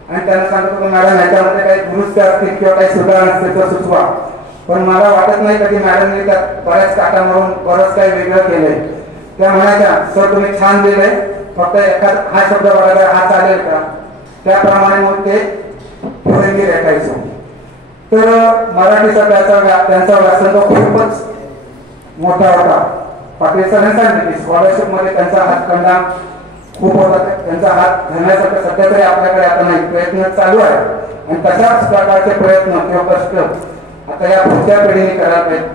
आणि त्यांना सांगत होतो मॅडम ह्याच्यामध्ये काही दुरुस्ती असतील किंवा काही सुधारणा असतील तर सुचवा. पण मला वाटत नाही कधी मॅडमने त्यात बऱ्याच काटा मारून बरंच काही वेगळं केलंय. त्या म्हणायच्या सर तुम्ही छान दिलंय, फक्त एखादा हा शब्द बघायला हा चालेल का, त्याप्रमाणे मग ते पुढे मी रेखायचो. तर मराठीचा त्यांचा व्यासंग खूपच मोठा होता. पाटील सरांनी सांगितले की स्कॉलरशिप मध्ये त्यांचा हातखंडा खूप होता. त्यांचा हात धरण्यासाठी सध्या तरी आपल्याकडे आता नाही, प्रयत्न चालू आहे आणि तशाच प्रकारचे प्रयत्न किंवा कष्ट आता या पुढच्या पिढीने करायला पाहिजे.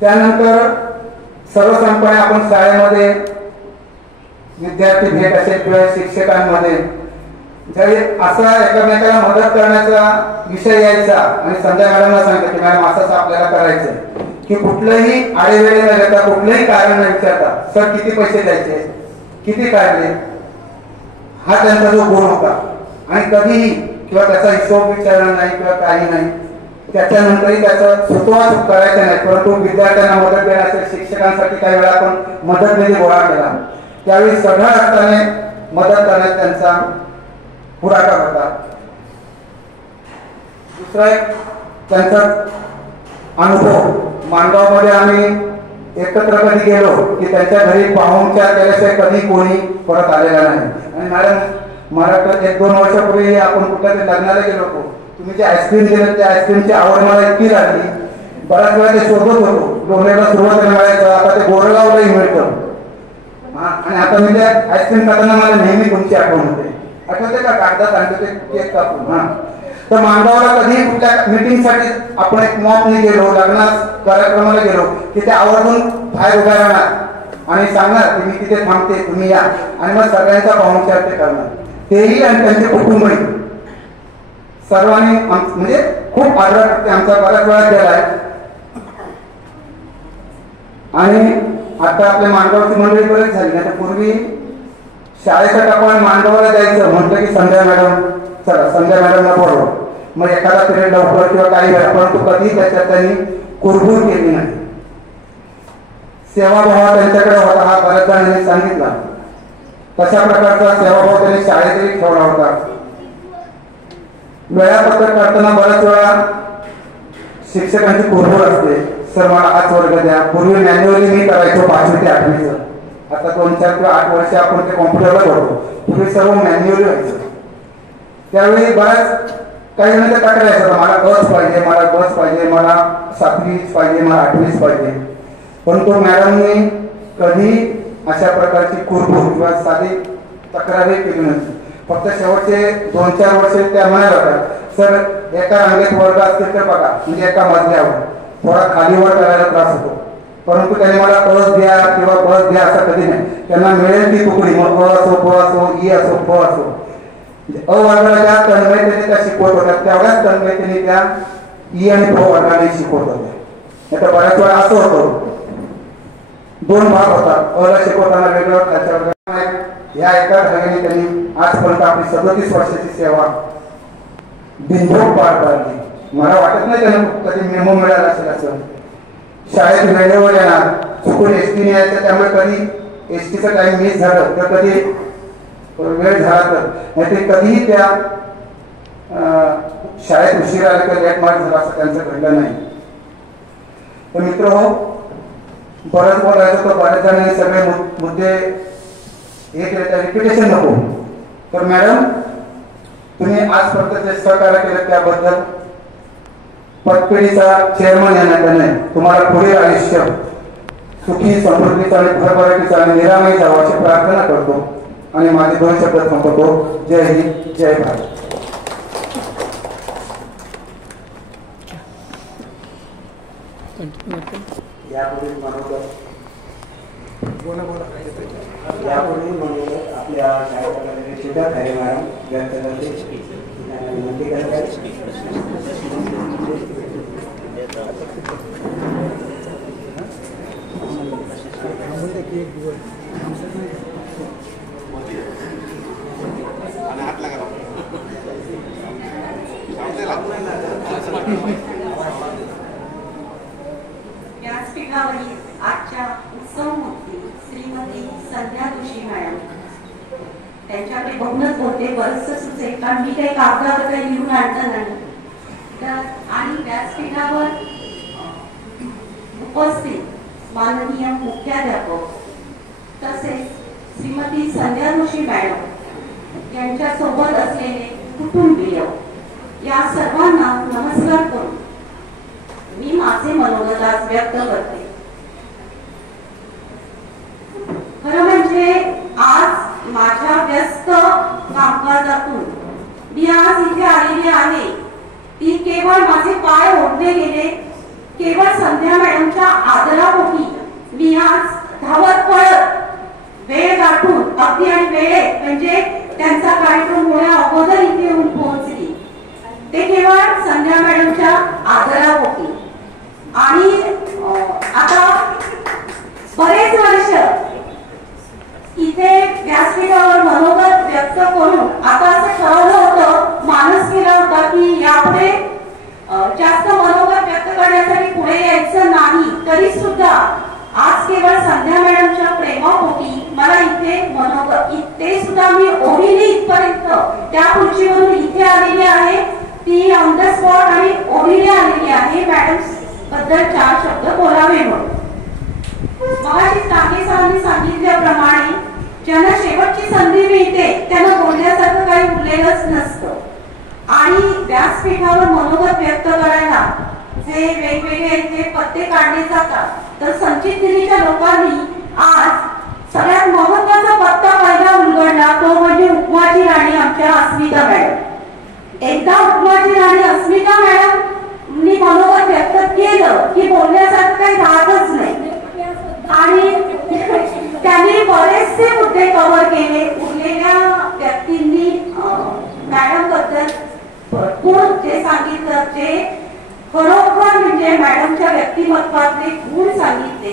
त्यानंतर सर्वसाधारणपणे आपण शाळेमध्ये विद्यार्थी भेट असेल किंवा शिक्षकांमध्ये जरी असा एकमेकाला मदत करण्याचा विषय यायचा आणि संध्या मॅडमला सांगितलं की मॅडम असंच आपल्याला करायचंय की कुठलंही आडेवेळे न घेता कुठलंही कारण न विचारता सर किती पैसे द्यायचे, किती काढले, हा त्यांचा जो गुण होता. आणि कधीही किंवा त्याचा हिशोब विचारणार नाही किंवा काही नाही. त्याच्यानंतरही त्याचं सुतोवाच करायचं नाही, परंतु विद्यार्थ्यांना मदत देण्यासाठी शिक्षकांसाठी काही वेळा आपण मदत निधी गोळा केला. त्यावेळी सगळ्या अर्थाने मदत करण्यात त्यांचा पुढाकार होता. दुसरा एक त्यांचा अनुभव, माणगावमध्ये आम्ही एकत्र कधी गेलो की त्यांच्या घरी पाहुणचार केल्याशिवाय कधी कोणी परत आलेला नाही. आणि मॅडम मला 1-2 वर्षापूर्वी आपण कुठल्या तरी लग्नाला गेलो होतो, तुम्ही जे आईस्क्रीम दिलं त्या आईस्क्रीमची आवड मला इतकी लागली, बऱ्याच वेळा ते शोधत होतो. डोंगरेला सुरुवातीला मिळायचं, आता ते गोरेगावलाही मिळतं. आणि आता मी त्या आईस्क्रीम खाताना मला नेहमी तुमची आठवण होते. आठवते का कागदात आणतो ते केक कापून. तर माणगावला कधी कुठल्या मीटिंगसाठी आपण एक मॉपने गेलो, लग्नात कार्यक्रमाला गेलो, तिथे आवर्जून बाहेर उभ्या राहणार आणि सांगणार की मी तिथे थांबते, तुम्ही या, आणि मग सगळ्यांचा पाहुणचार ते करणार, तेही आणि त्यांचे कुटुंबही सर्वांनी म्हणजे खूप आदर करते. आमचा बऱ्याच वेळा केलाय. आणि आता आपल्या माणगावची मंडळी बरेच झाली. आता पूर्वी शाळेच्या टाकून माणगावला जायचं म्हटलं की संध्या मॅडम, चला संध्या मॅडमला बोलवा, मग एखादा पिरियड लवकर किंवा काही वेळा, परंतु कधी त्याच्यात त्यांनी कुरबुर केली नाही. सेवाभाव त्यांच्याकडे होता, हा बऱ्याच जणांनी सांगितला. तशा प्रकारचा सेवाभाव त्यांनी शाळेतही ठेवला होता. वेळापत्रक करताना बऱ्याच वेळा शिक्षकांची कुरबुर असते, सर मला हाच वर्ग द्या. पूर्वी मॅन्युअली मी करायचो 5वी ते 8वीचं. आता 2-4 किंवा 8 वर्ष आपण ते कॉम्प्युटरला करतो. पूर्वी सर्व मॅन्युअली व्हायचं. त्यावेळी बऱ्याच काही जणांच्या तक्रार यायचं, मला बस पाहिजे, मला बस पाहिजे, मला 7वीच पाहिजे, मला 8वीच पाहिजे. परंतु मॅडमनी कधी अशा प्रकारची कुरबुर किंवा साधी तक्रारही केली नव्हती. फक्त शेवटचे 2-4 वर्ष त्या म्हणाल्या होत्या, सर एका रांगेत वर्ग असतील तर बघा, म्हणजे एका मजल्यावर थोडा खालीवर करायला त्रास होतो. परंतु त्याने मला बस द्या किंवा बस द्या असं कधी नाही. त्यांना मिळेल ती तुकडी, मग अ असो, ब असो, ई असो, फ असो, अ वर्गाला ज्या तन्मयतेने त्या शिकवत होत्या तेवढ्याच तन्मयतेने त्या ई आणि फ वर्गाने शिकवत होत्या. आता बऱ्याच वेळा असं होतं, 2 भाग होतात, अ ला शिकवताना वेगळं, त्याच्या वर्गात या एका धाग्याने त्यांनी आजपर्यंत आपली 37 वर्षाची सेवा बिनधोक पार पाडली. मला वाटत नाही त्यांना कधी मेमो मिळाला असेल असं. शाळेत वेळेवर येणार, चुकून एसटीने यायचं, त्यामुळे कधी एसटीचा टाइम मिस झालं तर कधी वेळ झाला तर, नाहीतरी कधीही त्या शाळेत उशीर आला किंवा लेट मार्क झाला असं त्यांचं घडलं नाही. तर मित्र हो, बरंच बोलायचं तर बऱ्याच जणांनी सगळे मुद्दे एक रिपिटेशन नको. तर मॅडम तुम्ही आजपर्यंत जे सहकार्य केलं त्याबद्दल पतपेढीचा चेअरमन या नात्याने तुम्हाला पुढील आयुष्य सुखी, समृद्धीचं आणि भरभराटीचं आणि निरामय जावं अशी प्रार्थना करतो आणि माझे 2 शब्द संपवतो. जय हिंद, जय भारत. यापूर्वी आपल्या शाळेच्या खरे मॅडम व्यक्त करते, विनंती करतात. व्यासपीठावरील आजच्या उत्सवमूर्ती श्रीमती संध्या जोशी मॅडम, त्यांच्याकडे बघूनच होते बरंचसं सुचेल, कारण मी काही कागदावर काही लिहून आणलं नाही. तर आणि व्यासपीठावर उपस्थित माननीय मुख्याध्यापक तसेच श्रीमती संध्या जोशी मॅडम यांच्यासोबत असलेले कुटुंबीय, या सर्वांना नमस्कार करून मी माझे मनोगत आज व्यक्त करते. खरं म्हणजे आज माझ्या व्यस्त कामकाजातून मी आज इथे आलेली आहे, ती केवळ माझे पाय ओढले गेले, केवळ संध्या मॅडमच्या आदरापोटी मी आज धावत पळत वेळ गाठून अगदी आणि वेळेत म्हणजे त्यांचा कार्यक्रम होण्या अगोदर इथे येऊन पोहोचली, ते केवळ संध्या मॅडमच्या आदरापोटी. आणि आता बरेच वर्ष इथे व्यासपीठावर मनोगत व्यक्त करून आता असं ठरवलं होतं, मानस केला होता की यापुढे जास्त मनोगत व्यक्त करण्यासाठी पुढे यायचं नाही, तरी सुद्धा आज केवळ संध्या मॅडमच्या प्रेमापोटी मला इथे मनोगत, ते सुद्धा मी ओढिली इथपर्यंत, त्या खुर्चीवरून इथे आलेली आहे, ती ऑन द स्पॉट आणि ओढिली आलेली आहे मॅडम बद्दल 4 शब्द बोलावे म्हणून. मगाशी टाके सरांनी सांगितल्याप्रमाणे ज्यांना शेवटची संधी मिळते त्यांना बोलण्यासारखं काही उरलेलंच नसतं. आणि व्यासपीठावर मनोगत व्यक्त करायला जे वेगवेगळे जे पत्ते काढले जातात, तर संचित दिनीच्या लोकांनी आज सगळ्यात महत्वाचा पत्ता पहिला उलगडला, तो म्हणजे उपमाची राणी आमच्या अस्मिता मॅडम. एकदा उपमाची राणी की बोलण्यासारखं काही राहतच नाही आणि त्यांनी बरेचसे मुद्दे कव्हर केले. उरलेल्या व्यक्तींनी मॅडम बद्दल भरपूर जे सांगितलं ते खरोखर म्हणजे मॅडमच्या व्यक्तिमत्वातले गुण सांगितले.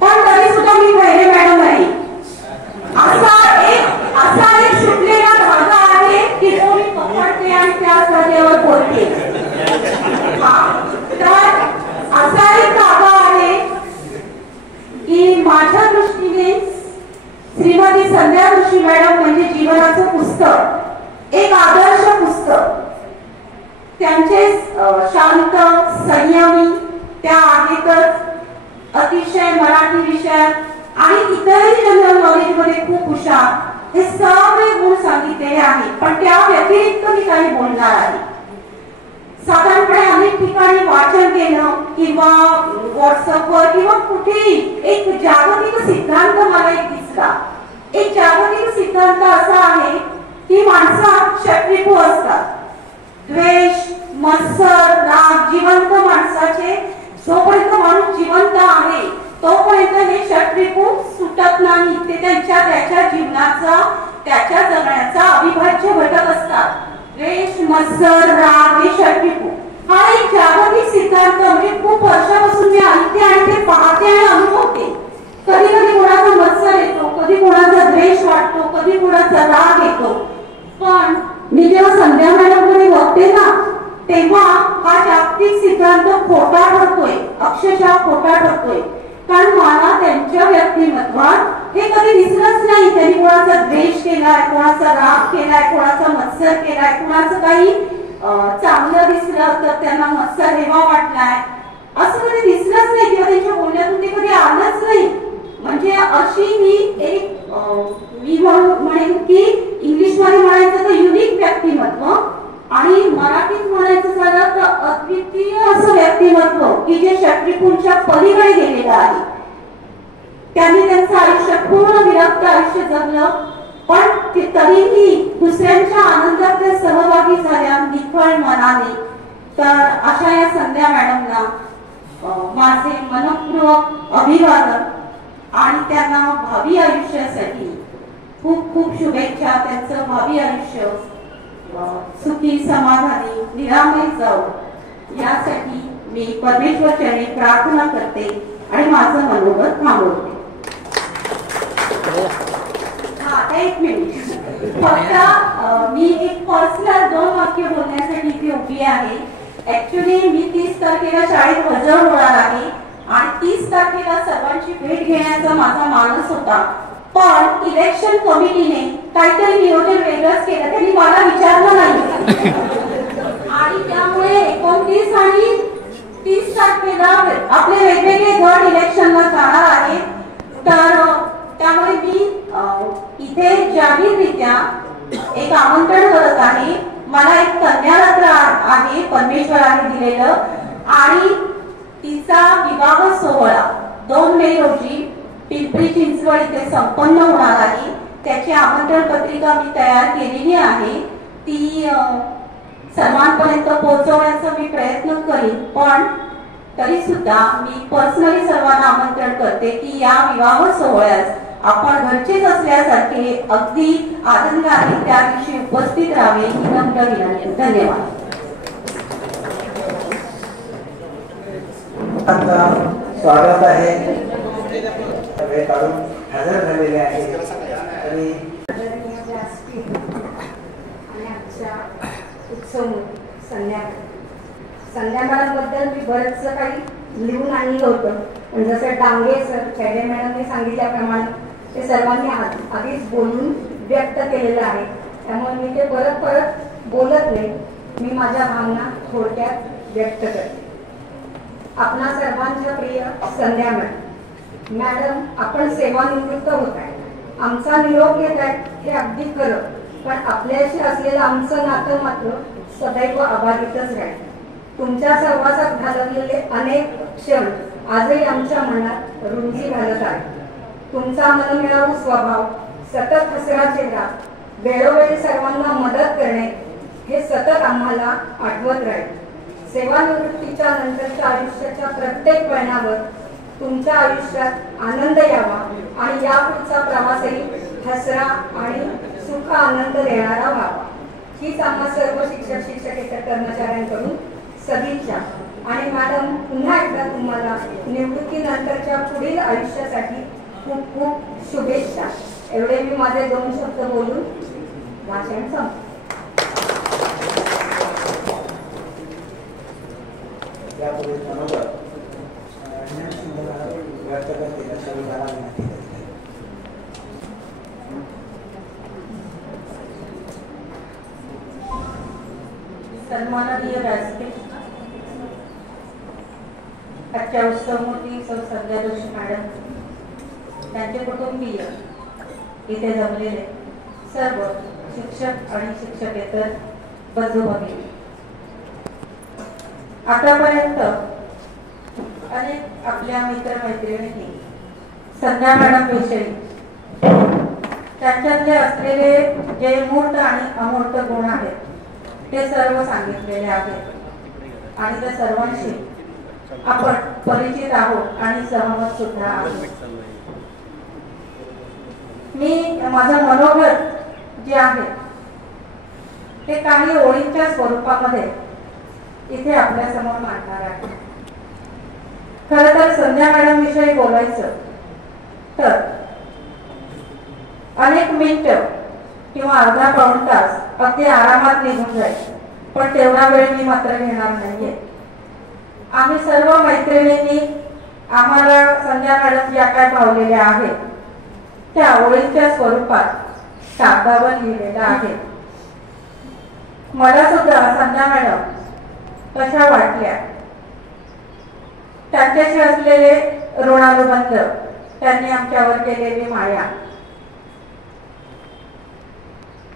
पण तरी सुद्धा मी खैरे मॅडम आहे असा एक सुटलेला धागा आहे की तो मी पकडते आणि त्या जागेवर बोलते. तर असा एक धागा आहे की माझ्या दृष्टीने श्रीमती संध्या जोशी मॅडम म्हणजे जीवनाचं पुस्तक, एक आदर्श पुस्तक. त्यांचे शांत संयमी त्या आहेतच, अतिशय मराठी विषयात आणि इतरही जनरल नॉलेज मध्ये खूप हुशार, हे सगळे गुण सांगितलेले आहेत. पण त्या व्यतिरिक्त मी काही बोलणार आहे. साधारणपणे अनेक ठिकाणी वाचन केलं किंवा व्हॉट्सअपवर किंवा कुठेही एक जागतिक सिद्धांत मला एक दिसला. एक जागतिक सिद्धांत असा आहे की माणसात शत्रुत्व असतात, द्वेष, मत्सर, राग जिवंत माणसाचे. जोपर्यंत माणूस जिवंत आहे तोपर्यंत हे शत्रुत्व सुटत नाही. ते त्याच्या जीवनाचा त्याच्या जगण्याचा अविभाज्य घटक असतात. द्वेष, मत्सर, राग हे शत्रुत्व हा एक जागतिक सिद्धांत म्हणजे खूप वर्षापासून मी ऐकते आणि ते पाहते आणि अनुभवते. कधी कधी कोणाचा मत्सर येतो, कधी कोणाचा द्वेष वाटतो, कधी कोणाचा राग येतो. पण मी जेव्हा संध्या मॅडमकडे बघते ना तेव्हा हा जागतिक सिद्धांत खोटा ठरतोय, अक्षरशः खोटा ठरतोय. कारण मला त्यांच्या व्यक्तिमत्वात हे कधी दिसलंच नाही. त्यांनी कोणाचा द्वेष केलाय, कोणाचा राग केलाय, कोणाचा मत्सर केलाय, कोणाचं काही चांगलं दिसलं तर त्यांना मत्सर हेवा वाटलाय, असं कधी दिसलंच नाही किंवा त्यांच्या बोलण्यातून ते कधी आलंच नाही. म्हणजे अशी ही एक मी म्हणेन की इंग्लिश मध्ये म्हणायचं तर युनिक व्यक्तिमत्व आणि मराठीत म्हणायचं झालं तर अद्वितीय असं व्यक्तिमत्व की जे शत्रुपूरच्या पलीकडे गेलेलं आहे. त्यांनी त्यांचं आयुष्य पूर्ण विरक्त आयुष्य जगलं पण तरीही दुसऱ्यांच्या आनंदात त्या सहभागी झाल्या निखळ मनाने. तर अशा या संध्या मॅडमना माझे मनपूर्वक अभिवादन आणि त्यांना भावी आयुष्यासाठी खूप खूप शुभेच्छा. त्यांचं भावी आयुष्य सुखी समाधानी निरामय जाऊ यासाठी मी परमेश्वर चरणी प्रार्थना करते आणि माझं मनोगत थांबवते. एक मिनिट फक्त मी एक पर्सनल 2 वाक्य बोलण्यासाठी इथे उभी आहे. ऍक्च्युली मी 30 तारखेला शाळेत हजर होणार आहे आणि 30 तारखेला सर्वांची भेट घेण्याचा माझा मानस होता. पण इलेक्शन कमिटीने काहीतरी नियोजन वेगळंच केलं, त्यांनी मला विचारलं नाही आणि त्यामुळे 29 आणि 30 तारखेला आपले वेगवेगळे गट इलेक्शनला जाणार आहेत. तर त्यामुळे मी इथे जाहीररित्या एक आमंत्रण करत आहे. मला एक कन्यारत्न आहे परमेश्वराने दिलेलं आणि तिचा विवाह सोहळा 2 मे रोजी पिंपरी चिंचवड इथे संपन्न होणार आहे. त्याची आमंत्रण पत्रिका मी तयार केलेली आहे. ती सर्वांपर्यंत पोहोचवण्याचा मी प्रयत्न करीन. पण तरी सुद्धा मी पर्सनली सर्वांना आमंत्रण करते की या विवाह सोहळ्यास आपण घरचेच असल्यासारखे अगदी आनंदाने त्या दिवशी उपस्थित राहावे ही नम्र विनंती. धन्यवाद. स्वागत आहे. वेळ काढून हजर झालेले आहे आणि संध्या मॅडम बद्दल मी बरंच काही लिहून आणलं होतं. पण जसं डांगे सर खैरे मॅडमने सांगितल्याप्रमाणे ते सर्वांनी आधीच बोलून व्यक्त केलेलं आहे. त्यामुळे मी ते परत बोलत नाही. मी माझ्या भावना थोडक्यात व्यक्त करते. आपणा सर्वांच्या प्रिय संध्या मॅडम, आपण सेवानिवृत्त होत आहे. आमचा निरोप घेत आहे हे अगदी खरं, पण आपल्याशी असलेलं आमचं नातं मात्र सदैव अबाधितच राहील. तुमच्या सहवासात घालवलेले अनेक क्षण आजही आमच्या मनात रुंजी घालत आहे. तुमचा मनमिळावू स्वभाव, सतत हसरा चेहरा, वेळोवेळी सर्वांना मदत करणे हे सतत आम्हाला आठवत राहील. सेवानिवृत्तीच्या नंतरच्या आयुष्याच्या प्रत्येक वळणावर तुमच्या आयुष्यात आनंद यावा आणि यापुढचा प्रवासही हसरा आणि सुख आनंद देणारा व्हावा हीच आम्हा सर्व शिक्षक शिक्षकेतर कर्मचाऱ्यांकडून सदिच्छा. आणि मॅडम, पुन्हा एकदा तुम्हाला निवृत्तीनंतरच्या पुढील आयुष्यासाठी खूप खूप शुभेच्छा. एवढे मी माझे 2 शब्द बोलून भाषण संपतो. यापुढे मनोगत व्यक्त करतील अशा विधानाला विनंती करते. सन्माननीय व्यासपीठ, आजच्या उत्सवमूर्ती सौ संध्या जोशी मॅडम, त्यांचे कुटुंबीय, इथे जमलेले सर्व शिक्षक आणि शिक्षकेतर बंधू भगिनी, आतापर्यंत अनेक आपल्या मित्रमैत्रिणींनी संध्या मॅडम विषयी त्यांच्यातले असलेले जे मूर्त आणि अमूर्त गुण आहेत ते सर्व सांगितलेले आहेत आणि त्या सर्वांशी आपण परिचित आहोत आणि सहमत सुद्धा आहोत. मी माझं मनोगत जे आहे ते काही ओळींच्या स्वरूपामध्ये इथे आपल्या समोर मांडणार आहे. खरं तर संध्या मॅडम विषयी बोलायचं तर अनेक मिनिटं किंवा अर्धा पाऊण तास अगदी आरामात निघून जाईल, पण तेवढा वेळ मी मात्र घेणार नाहीये. आम्ही सर्व मैत्रिणींनी आम्हाला संध्या मॅडम ज्या काय पावलेल्या आहेत त्या ओळींच्या स्वरूपात कागदावर लिहिलेल्या आहेत. मला सुद्धा संध्या मॅडम कशा वाटल्या, त्यांच्याशी असलेले ऋणानुबंध, त्यांनी आमच्यावर केलेली माया,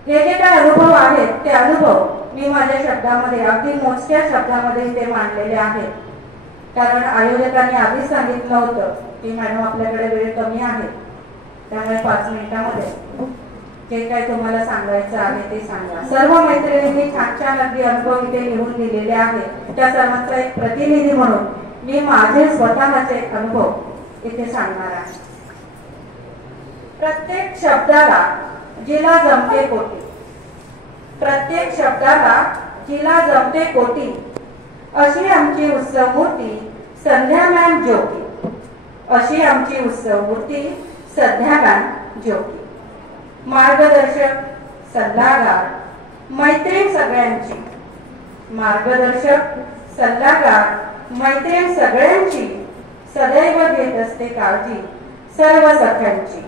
हे जे काय अनुभव आहेत ते अनुभव मी माझ्या शब्दामध्ये अगदी मोजक्या शब्दामध्ये ते मांडलेले आहेत. कारण आयोजकांनी आधीच सांगितलं होतं की मॅडम आपल्याकडे वेळ कमी आहे, त्यामुळे 5 मिनिटांमध्ये जे काय तुम्हाला सांगायचं आहे ते सांगा. सर्व मैत्रिणींनी छान छान अगदी अनुभव इथे लिहून दिलेले आहेत. त्या सर्वांचा एक प्रतिनिधी म्हणून मी माझे स्वतःचे अनुभव इथे सांगणार आहे. प्रत्येक शब्दाला जिला जमते कोटी, प्रत्येक शब्दाला जिला जमते कोटी, अशी आमची उत्सवमूर्ती संध्या मॅम ज्योती, अशी आमची उत्सवमूर्ती संध्या मॅम ज्योती. मार्गदर्शक, सल्लागार, मैत्रीण सगळ्यांची, मार्गदर्शक, सल्लागार, मैत्रीण सगळ्यांची, सदैव घेत असते काळजी सर्व सख्यांची,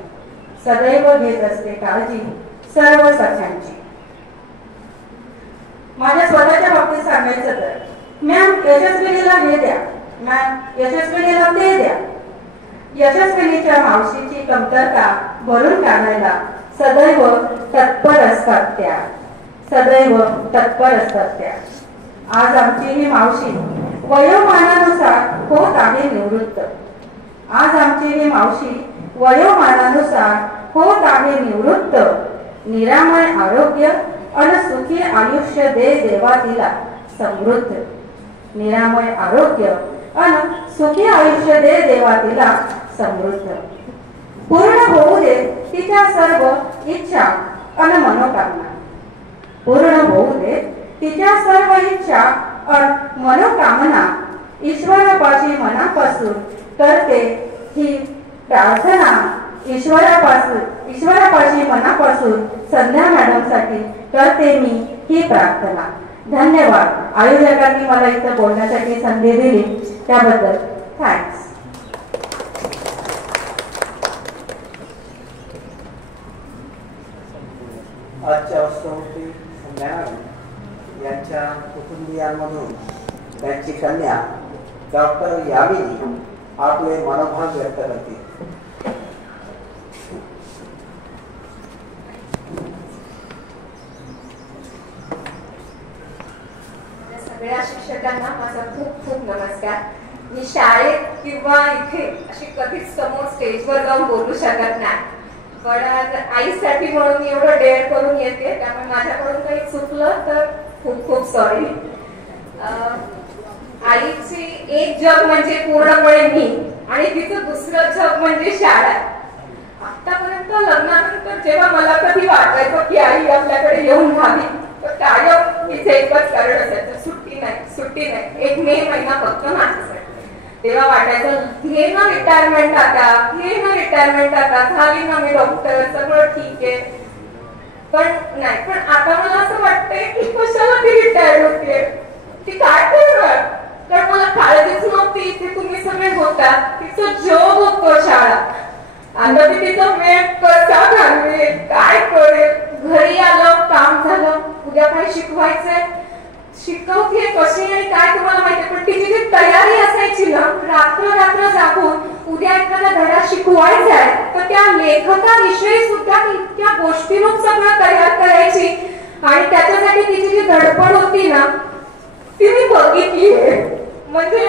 सदैव घेत असते काळजी सर्व सख्यांची. माझ्या स्वतःच्या बाबतीत सांगायचं तर मॅम यशस्विनीला हे द्या, मॅम यशस्विनीला ते द्या. यशस्विनीच्या मावशीची कमतरता भरून काढायला सदैव तत्पर असतात त्या, सदैव तत्पर असतात त्या. आज आमची ही मावशी वयोमानानुसार होत आहे निवृत्त, आज आमची ही मावशी वयोमानानुसार होत आहे निवृत्त. निरामय आरोग्य आणि सुखी आयुष्य दे देवा तिला समृद्ध, निरामय आरोग्य आणि सुखी आयुष्य दे देवा तिला समृद्ध. पूर्ण होऊ दे तिच्या सर्व इच्छा आणि मनोकामना, पूर्ण होऊ दे तिच्या सर्व इच्छा आणि मनोकामना. ईश्वरापाशी मनापासून करते ही प्रार्थना, ईश्वरापाशी मनापासून संध्या मॅडम साठी करते मी ही प्रार्थना. धन्यवाद. आयोजकांनी मला इथं बोलण्यासाठी संधी दिली त्याबद्दल थँक्स. आजच्या उत्सवमूर्ती संध्या मॅडम यांच्या कुटुंबियांमधून त्यांची कन्या डॉक्टर यामिनी आपले मनोभाव व्यक्त करतील. सगळ्या शिक्षकांना माझा खूप खूप नमस्कार. मी शाळेत किंवा इथे अशी कधीच समोर स्टेजवर जाऊन बोलू शकत नाही, पण आईसाठी म्हणून मी एवढं डेअर करून येते, त्यामुळे माझ्याकडून काही चुकलं तर खूप खूप सॉरी. आईची एक जग म्हणजे पूर्णपणे मी आणि तिचं दुसरं जग म्हणजे शाळा. आतापर्यंत लग्नानंतर जेव्हा मला कधी वाटायचं की आई आपल्याकडे येऊन राहावी तर कायम तिचे एकच कारण असायचं, सुट्टी नाही. एक मे महिना फक्त माझ्यासाठी. तेव्हा वाटायचं घे ना रिटायरमेंट आता, झाली ना मी डॉक्टर, सगळं ठीक आहे. पण नाही, पण आता मला असं वाटतंय की कशाला ती रिटायर होते, ती काय करणार. कारण मला काळजीच नव्हती, इथे तुम्ही सगळे होता, तिचं जॉब होतं शाळा. आता ती तिचा वेळ कसा घालवेल, काय करेल. घरी आलं, काम झालं, उद्या काय शिकवायचंय, शिकवते कशी आणि काय तुम्हाला माहिती. पण तिची जी तयारी असायची ना, रात्र जागून उद्या एखादा धडा शिकवायचा आहे तर त्या लेखकाविषयी सुद्धा इतक्या गोष्टीरूप सगळं तयार करायची आणि त्याच्यासाठी तिची जी धडपड होती ना ती मी बघितली. म्हणजे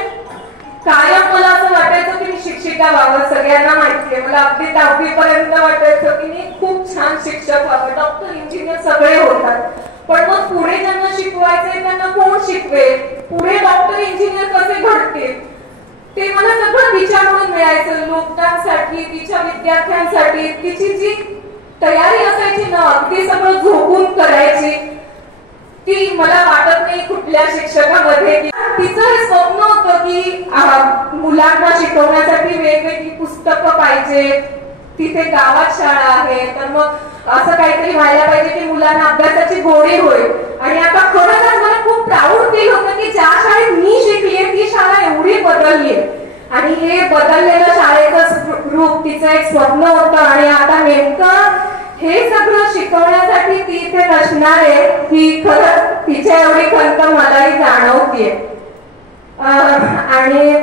कायम मला असं वाटायचं की मी शिक्षिका व्हावं. सगळ्यांना माहिती आहे, मला अगदी 10वी पर्यंत वाटायचं की मी खूप छान शिक्षक व्हावं, डॉक्टर इंजिनियर सगळे होतात. पण मग पुढे ज्यांना शिकवायचंय त्यांना कोण शिकवेल, पुढे डॉक्टर इंजिनियर कसे घडतील, ते मला सगळं तिच्याकडून मिळायचं. लोकांसाठी, तिच्या विद्यार्थ्यांसाठी तिची जी तयारी असायची ना, अगदी सगळं झोपून करायची. ती मला वाटत नाही कुठल्या शिक्षकामध्ये. तिचं हे स्वप्न होतं की मुलांना शिकवण्यासाठी वेगवेगळी पुस्तकं पाहिजे, तिथे गावात शाळा आहे, तर मग असं काहीतरी व्हायला पाहिजे की मुलांना अभ्यासाची गोडी होईल. आणि आता खरंच मला खूप प्राऊड फील होतं की ज्या शाळेत मी शिकलीये ती शाळा एवढी बदललीये. आणि हे बदललेलं शाळेचं रूप तिचं एक स्वप्न होतं आणि आता नेमकं हे सगळं शिकवण्यासाठी ती इथे नसणार आहे ही खरंच तिच्या एवढी खंत मलाही जाणवतीये. आणि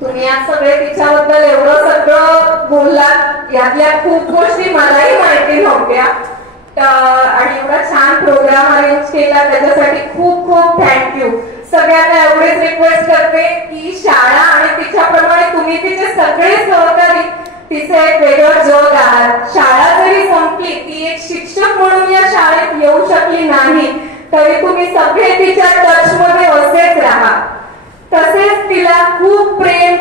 तुम्ही आज सगळे तिच्याबद्दल एवढं सगळं बोललात, यातल्या खूप गोष्टी मलाही माहिती नव्हत्या. आणि एवढा छान प्रोग्राम अरेंज केला त्याच्यासाठी खूप खूप थँक्यू. सगळ्यांना एवढेच रिक्वेस्ट करते की शाळा आणि तिच्याप्रमाणे तुम्ही तिचे सगळे सहकारी तिचं एक वेगळं जग आहात. शाळा जरी संपली, ती एक शिक्षक म्हणून या शाळेत येऊ शकली नाही तरी तुम्ही सगळे तिच्या टचमध्ये असेच राहा. तसेच तिला खूप प्रेम,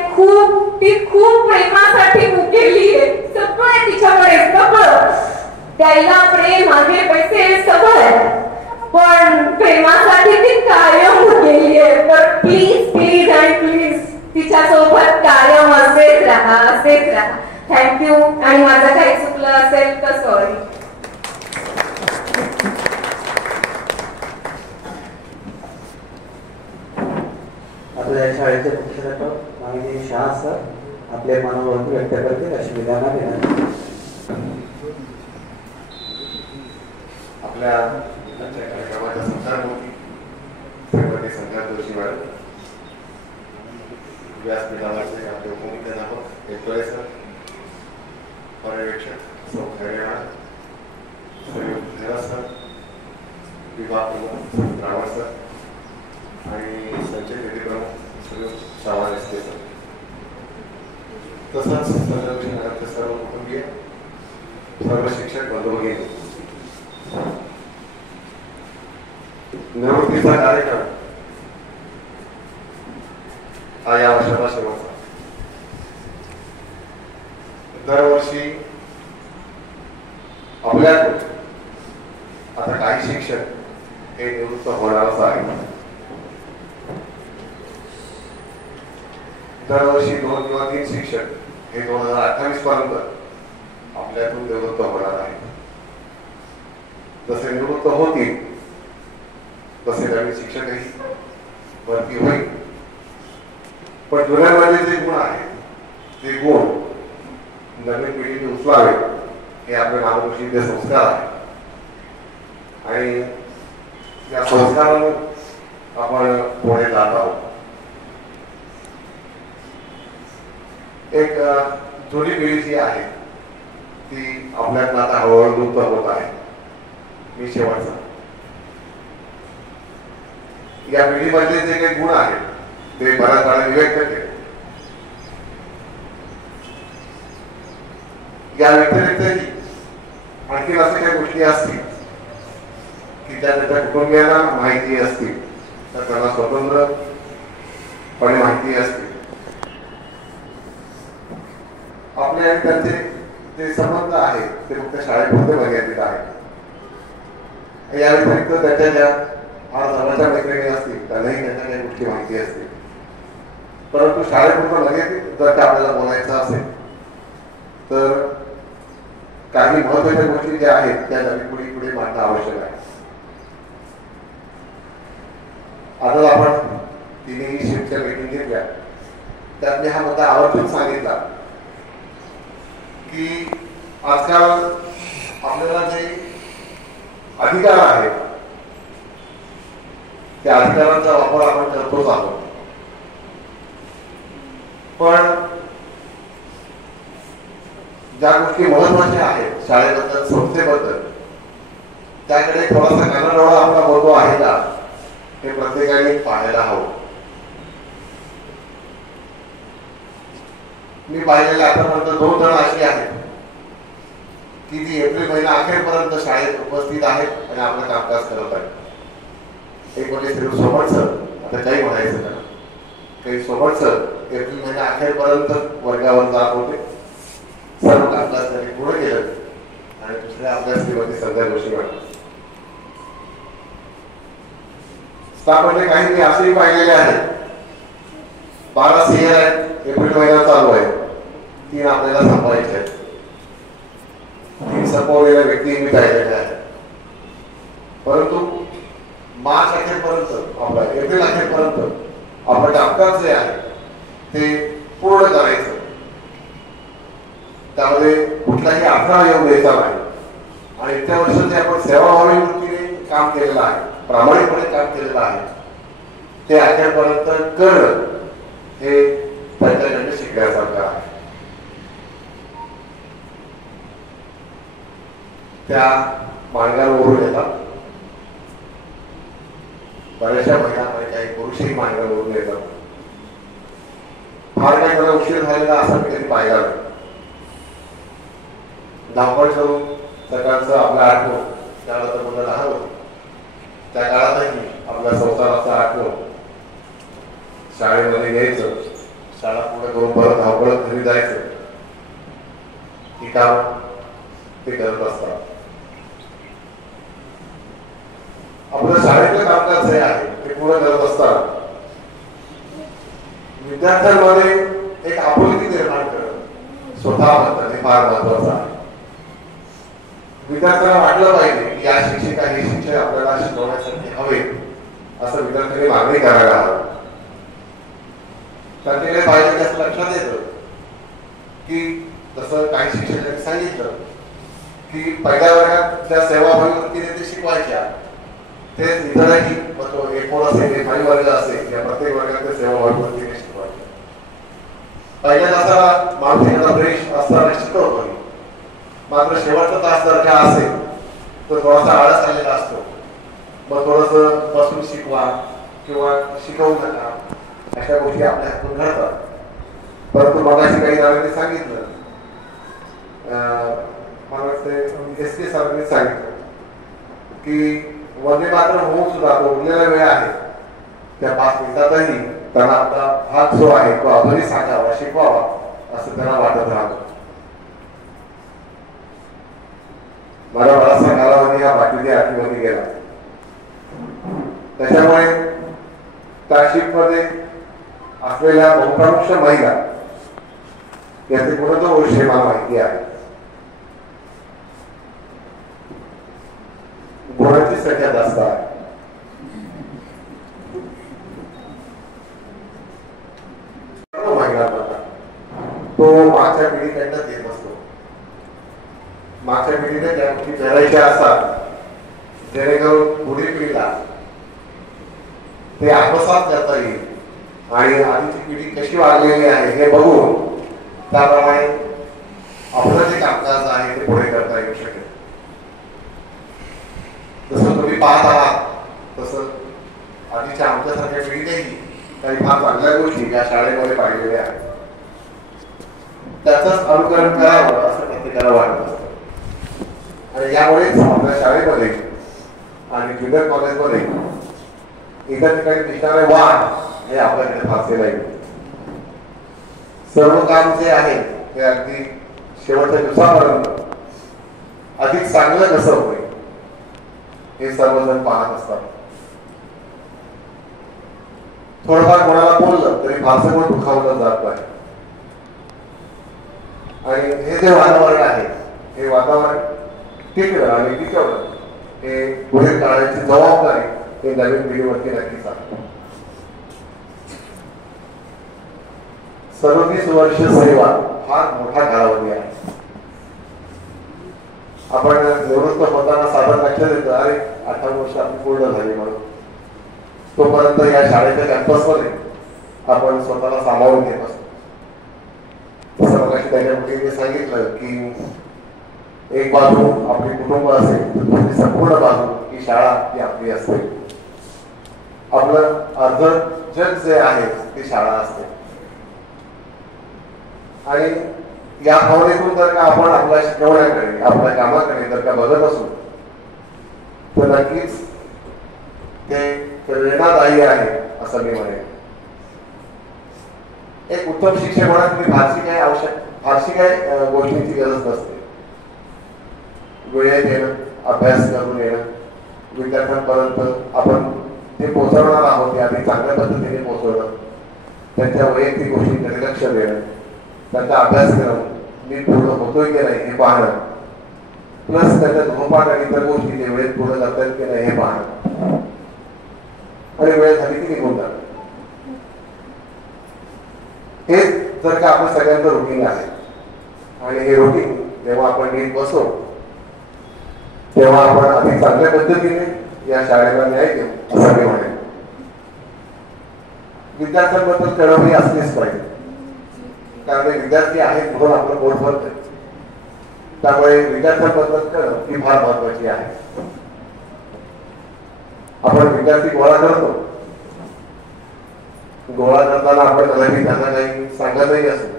ती खूप प्रेमासाठी मुकेली आहे. सगळं तिच्याकडे, सगळं द्यायला प्रेम आहे, पैसे सगळं, पण प्रेमासाठी ती कायम मुकेली आहे. तर प्लीज आणि प्लीज तिच्यासोबत कायम असेच राहा. थँक्यू. आणि माझं काही चुकलं असेल तर सॉरी. आपल्या शाळेचे मुख्याध्यापक माननीय शाह सर आपल्या मनोभाव व्यक्त करतील अशी विधाना देणार. आपल्या कार्यक्रमाच्या संचालकमंत्री श्रीमती संध्या जोशी मॅडम, व्यासपीठावरचे आपले उपमुख्याध्यापक येतोळे सर, पर्यवेक्षक सौ हरियाणा, श्री सर, विभाग प्रमुख रावळ सर आणि संचय निधी प्रमुख श्री शावान एसके सर, तसंच संदर्भ सर्व कुटुंबीय, सर्व शिक्षक बंधू भगिनी. निवृत्तीचा कार्यक्रम हा या वर्षाचा शेवटचा. दरवर्षी आपल्याकडून आता काही शिक्षक हे निवृत्त होणारच आहे. दरवर्षी 2 किंवा 3 शिक्षक हे 2028 पर्यंत आपल्यातून निवृत्त होणार आहेत. जसे निवृत्त होतील तसे नवीन शिक्षकही भरती होईल. पण जुन्यामध्ये जे गुण आहेत ते गुण नवीन पिढीने उचलावे हे आपले मार्गदर्शक संस्कार आहे. आणि या संस्काराने आपण पुढे जात आहोत. एक जुनी पिढी जी आहे ती आपल्यातला आता हळूहळू लुप्त होत आहे. मी शेवटचा या पिढीमधले जे काही गुण आहेत ते बऱ्याच वेळा व्यक्त केले. या व्यतिरिक्तही आणखी अशा काही गोष्टी असतील की त्या त्याच्या कुटुंबियांना माहिती असतील तर त्यांना स्वतंत्र पण माहिती असते. आपले आणि त्यांचे जे संबंध आहेत ते फक्त शाळेपुरते मर्यादित आहेत. या व्यतिरिक्त त्याच्या ज्या आज जवळच्या मैत्रिणी असतील त्यांनाही त्यांच्या काही गोष्टी माहिती असतील. परंतु शाळेपुरतं मर्यादित जर का आपल्याला बोलायचं असेल तर काही महत्वाच्या गोष्टी ज्या आहेत त्या नवी पुढे मांडणं आवश्यक आहे. आता आपण तिन्ही शिफ्टच्या मीटिंग घेतल्या त्यात मी हा मुद्दा आवर्जून सांगितला की आजकाल आपल्याला जे अधिकार आहेत त्या अधिकारांचा वापर आपण करतोच आहोत. पण ज्या गोष्टी महत्वाच्या आहेत शाळेबद्दल संस्थेबद्दल त्याकडे थोडासा कानाडोळा आपला होतो आहे का हे प्रत्येकाने पाहायला हवं. मी पाहिलेले आतापर्यंत 2 जण अशी आहेत की ती एप्रिल महिना अखेरपर्यंत शाळेत उपस्थित आहेत आणि आपलं कामकाज करत आहेत. एक म्हणजे श्री सोबत सर, आता काही म्हणायचं का, काही सोबत सर एप्रिल महिना अखेरपर्यंत वर्गावर जात होते, सर्व कामकाज त्यांनी पूर्ण केलं. आणि दुसऱ्या आपल्या श्रीमती संध्या जोशी मॅडम स्टाफमध्ये काही मी असेही पाहिलेले आहेत 12 सीनियर आहेत, एप्रिल महिना चालू आहे, 3 आपल्याला संपवायचे आहेत. 3 संपवलेल्या व्यक्ती मी पाहिलेल्या आहेत. परंतु मार्च अखेरपर्यंत आपला एप्रिल अखेरपर्यंत आपण कामकाज जे आहे ते पूर्ण करायचं. त्यामध्ये कुठलाही अडथळा येऊ द्यायचा नाही. आणि इतक्या वर्षाचे आपण सेवाभावी वृत्तीने काम केलेलं आहे, प्रामाणिकपणे काम केलेलं आहे, ते अखेरपर्यंत करणं हे त्यांच्याकडे शिकण्यासारखं आहे. त्या मार्गावरून येतात. बऱ्याचशा महिलांमध्ये काही पुरुषही मार्गावरून येतात. फार काही मला उशीर झालेला असं मी कधी पाहिला नाही. धावपळ करून सकाळचं आपला आठवण त्यावेळेला तर मुलं लहान होती, त्या काळातही आपल्या संसाराचा आठवण शाळेमध्ये यायचं, शाळा पूर्ण करून परत धावपळत घरी जायचं, ही काम ते करत असतात. आपलं शाळेतलं कामकाज जे आहे ते पूर्ण करत असताना विद्यार्थ्यांमध्ये एक आपुलकी निर्माण करणं स्वतःबद्दल हे फार महत्वाचं आहे. विद्यार्थ्यांना वाटलं पाहिजे की या शिक्षिका हे शिक्षक आपल्याला शिकवण्यासाठी हवे असं विद्यार्थ्यांनी मागणी करायला हवं. त्यांनी पाहिजे असं लक्षात येतं की जसं काही शिक्षकांनी सांगितलं की पहिल्या वर्गात ज्या सेवाभावी वृत्तीने ते शिकवायच्या तेच इतरही एकूण असेल, काही वर्ग असेल या प्रत्येक वर्गात ते सेवाभावी वृत्तीने शिकवायच्या. पहिल्या तासाला माणूस एखादा फ्रेश असताना शिकवतो, मात्र शेवटचा तास जर का असेल तर थोडासा आळस आलेला असतो. मग थोडंसं बसून शिकवा किंवा शिकवू नका अशा गोष्टी आपल्या हातून घडतात. परंतु मगाशी काही जणांनी सांगितलं, मला ते SK सरांनी सांगितलं की वंदे मातरम होऊन सुद्धा तो उरलेला वेळ आहे त्या 5 मिनिटातही त्यांना आपला हात जो आहे तो अजूनही सांगावा, शिकवावा असं त्यांना वाटत राहतं. मला बराचसा कालावधी या बाकीच्या आठवणी गेला. त्याच्यामुळे त्या शिफ्टमध्ये असलेल्या बहुतांश महिला याचे कोणतं गोष्ट मला माहिती आहे. गुणाची संख्या जास्त आहे. तो मागच्या पिढीकडनं येत असतो. मागच्या पिढीने ज्या गोष्टी करायच्या असतात जेणेकरून पुढील पिढीला ते आत्मसात करता येईल आणि आधीची पिढी कशी वाढलेली आहे हे बघून त्याप्रमाणे आपलं जे कामकाज आहे ते पुढे करता येऊ शकेल. जसं तुम्ही पाहत आहात तसं आधीच्या आमच्यासारख्या पिढीनेही काही फार चांगल्या गोष्टी या शाळेमध्ये पाहिलेल्या आहेत. त्याचंच अनुकरण करावं असं प्रत्येकाला वाटत असतं. आणि यामुळेच आपल्या शाळेमध्ये आणि ज्युनियर कॉलेजमध्ये इतर ठिकाणी दिसणारे वाद हे आपल्याकडे फारसे नाही. सर्व काम जे आहे ते अगदी शेवटच्या दिवसापर्यंत अधिक चांगलं कसं होईल हे सर्वजण पाहत असतात. थोडंफार कोणाला बोललं तरी फारसं कोण दुखावलं जात नाही. आणि हे जे वातावरण आहे हे वातावरण टिकलं आणि टिकवलं हे पुढे काढण्याची जबाबदारी हे नवीन पिढीवरती नक्कीच आहे. 37 वर्ष सेवा फार मोठा कालावधी आहे. आपण निवृत्त होताना साधारण लक्षात येतं अरे 18 वर्ष आपली पूर्ण झाली म्हणून. तोपर्यंत या शाळेच्या कॅम्पसमध्ये आपण स्वतःला सामावून घेत असतो. तसं मगाशी त्याच्या मुलीने सांगितलं की एक बाजू आपले कुटुंब असेल तर संपूर्ण बाजू ही शाळा ही आपली असते. आपलं अर्ध जग जे आहे ती शाळा असते. आणि या भावनेतून जर का आपण आपल्या शिकवण्याकडे आपल्या कामाकडे जर का बघत असू तर नक्कीच ते प्रेरणादायी आहे असं मी म्हणेन. एक उत्तम शिक्षक म्हणून फारशी काय गोष्टींची गरज नसते. वेळेत येणं, अभ्यास करून येणं, विद्यार्थ्यांपर्यंत आपण जे पोहोचवणार आहोत ते आधी चांगल्या पद्धतीने पोहोचवणं, त्यांच्या वैयक्तिक गोष्टींकडे लक्ष देणं, त्यांचा अभ्यास करणं, मी पूर्ण होतोय की नाही हे पाहणं, प्लस त्यांच्या गृहपाठ आणि इतर गोष्टी ते वेळेत पूर्ण करतायत की नाही हे पाहणं, आणि वेळ झाली की निघून जाणं. हे जर का आपलं सगळ्यांचं रुटीन आहे आणि हे रुटीन जेव्हा आपण नीट बसतो तेव्हा आपण अधिक चांगल्या पद्धतीने या शाळेला न्याय देऊ असं मी म्हणेन. विद्यार्थ्यांबद्दल कळवणी असलीच पाहिजे, कारण ते विद्यार्थी आहेत म्हणून आपलं पोट भरतंय. त्यामुळे विद्यार्थ्यांबद्दल कळव ही फार महत्वाची आहे. आपण विद्यार्थी गोळा करतो, गोळा करताना आपण कदाचित त्यांना काही सांगतही असतो,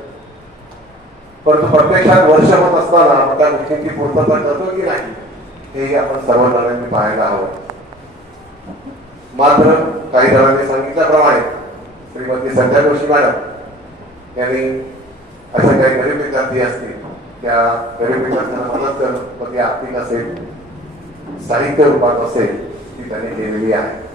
परंतु प्रत्यक्षात वर्ष होत असताना आपण त्या गोष्टींची पूर्तता करतो की नाही हेही आपण सर्वजणांनी पाहायला हवं. मात्र काही जणांनी सांगितल्याप्रमाणे श्रीमती संध्या जोशी मॅडम यांनी असे काही गरीब विद्यार्थी असतील त्या गरीब विद्यार्थ्यांना मदत करणं, मग ती आर्थिक असेल, साहित्य रूपात असेल, ती त्यांनी केलेली आहे.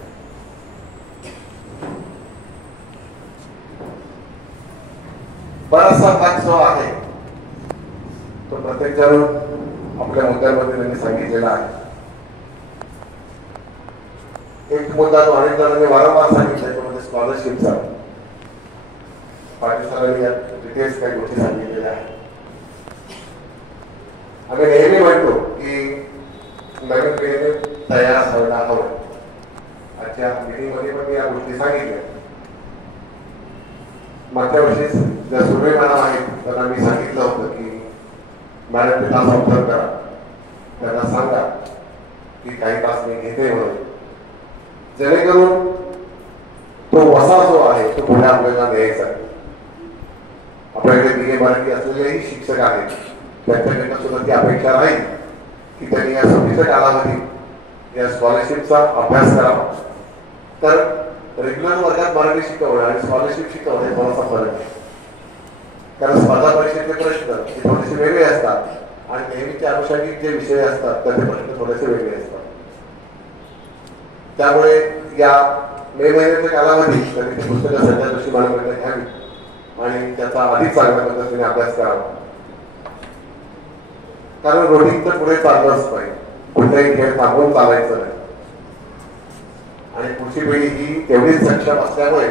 बराचसा भाग जो आहे तो प्रत्येक जण आपल्या मुद्द्यांमध्ये त्यांनी सांगितलेला आहे. एक मुद्दा तो अनेक जणांनी वारंवार सांगितला तो म्हणजे स्कॉलरशिपचा. पाटील सरांनी डिटेल्स काही गोष्टी सांगितलेल्या आहेत. आम्ही नेहमी म्हणतो की नवीन पिढीने तयार व्हायला हवं. आजच्या मीटिंगमध्ये पण मी या गोष्टी सांगितल्या. मागच्या वर्षीच ज्या सुरवे मॅडम आहेत त्यांना मी सांगितलं होतं की मॅडम ते तास ऑब्झर्व करा, त्यांना सांगा की काही तास मी घेते म्हणून, जेणेकरून तो वसा जो आहे तो पुढे आपल्याला द्यायचा आहे. आपल्याकडे BA मराठी असलेलेही शिक्षक आहेत, त्यांच्याकडनं सुद्धा ती अपेक्षा राहील की त्यांनी या सुट्टीच्या कालावधीत या स्कॉलरशिपचा अभ्यास करावा. तर रेग्युलर वर्गात मराठी शिकवणं आणि स्कॉलरशिप शिकवणं हे थोडासा फरक आहे. कारण स्पर्धा परीक्षेचे प्रश्न हे थोडेसे वेगळे असतात आणि नेहमीचे अनुषंगिक जे विषय असतात त्याचे प्रश्न थोडेसे वेगळे असतात. त्यामुळे या मे महिन्याच्या कालावधीत त्यांनी ती पुस्तकं संध्या जोशी मॅडमकडे घ्यावी आणि त्याचा अधिक चांगल्या पद्धतीने अभ्यास करावा. कारण रोटिंग तर पुढे चाललंच पाहिजे, कुठलाही खेळ थांबवून चालायचं नाही. आणि पुढची पिढी ही तेवढीच सक्षम असल्यामुळे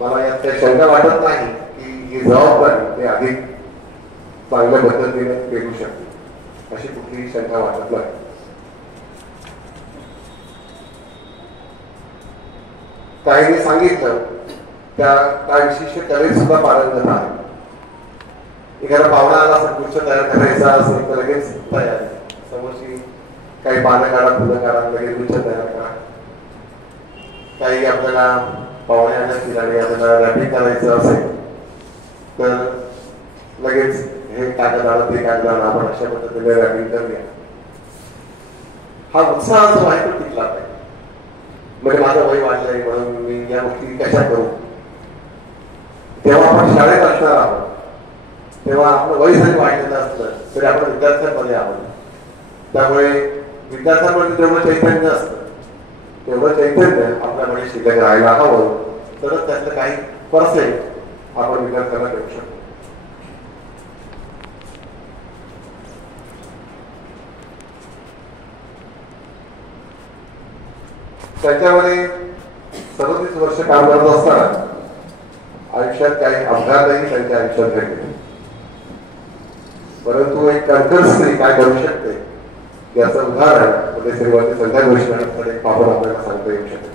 मला यात काही शंका वाटत नाही की ही जबाबदारी ते अधिक चांगल्या पद्धतीने पेलू शकते, अशी कुठलीही शंका वाटत नाही. काहींनी सांगितलं त्या विशिष्ट कलेत सुद्धा पारंगत आहे. एखादा पाहुणा आला असेल, गुच्छ तयार करायचा असेल तर लगेच तयार, समोरची काही पानं काढा, फुलं काढा, लगेच गुच्छ तयार करा. काही आपल्याला पाहुणे आले असतील आणि आपल्याला रॅपिंग करायचं असेल तर लगेच हे कागद आलं ते कागद आलं, आपण अशा पद्धतीने रॅपिंग करूया. हा उत्साह जो आहे तो टिकला पाहिजे. म्हणजे माझं वय वाढलंय म्हणून मी या गोष्टी कशा करू. तेव्हा आपण शाळेत असणार आहोत, तेव्हा आपलं वय जरी वाढलेलं असलं तरी आपण विद्यार्थ्यांमध्ये आहोत. त्यामुळे विद्यार्थ्यांमध्ये जेवढं चैतन्य असतं तेवढं चैतन्य आपल्यामध्ये शिल्लक राहायला हवं, तरच त्यातलं काही पर्सेंट आपण विद्यार्थ्यांना देऊ शकतो. त्याच्यामध्ये 37 वर्ष काम करत असताना आयुष्यात काही अपघातही त्यांच्या आयुष्यात घडले. परंतु एक कणखर स्त्री काय करू शकते याचं उदाहरण म्हणजे श्रीमती संध्या जोशी मॅडमकडे पाहून आपल्याला सांगता येऊ शकते.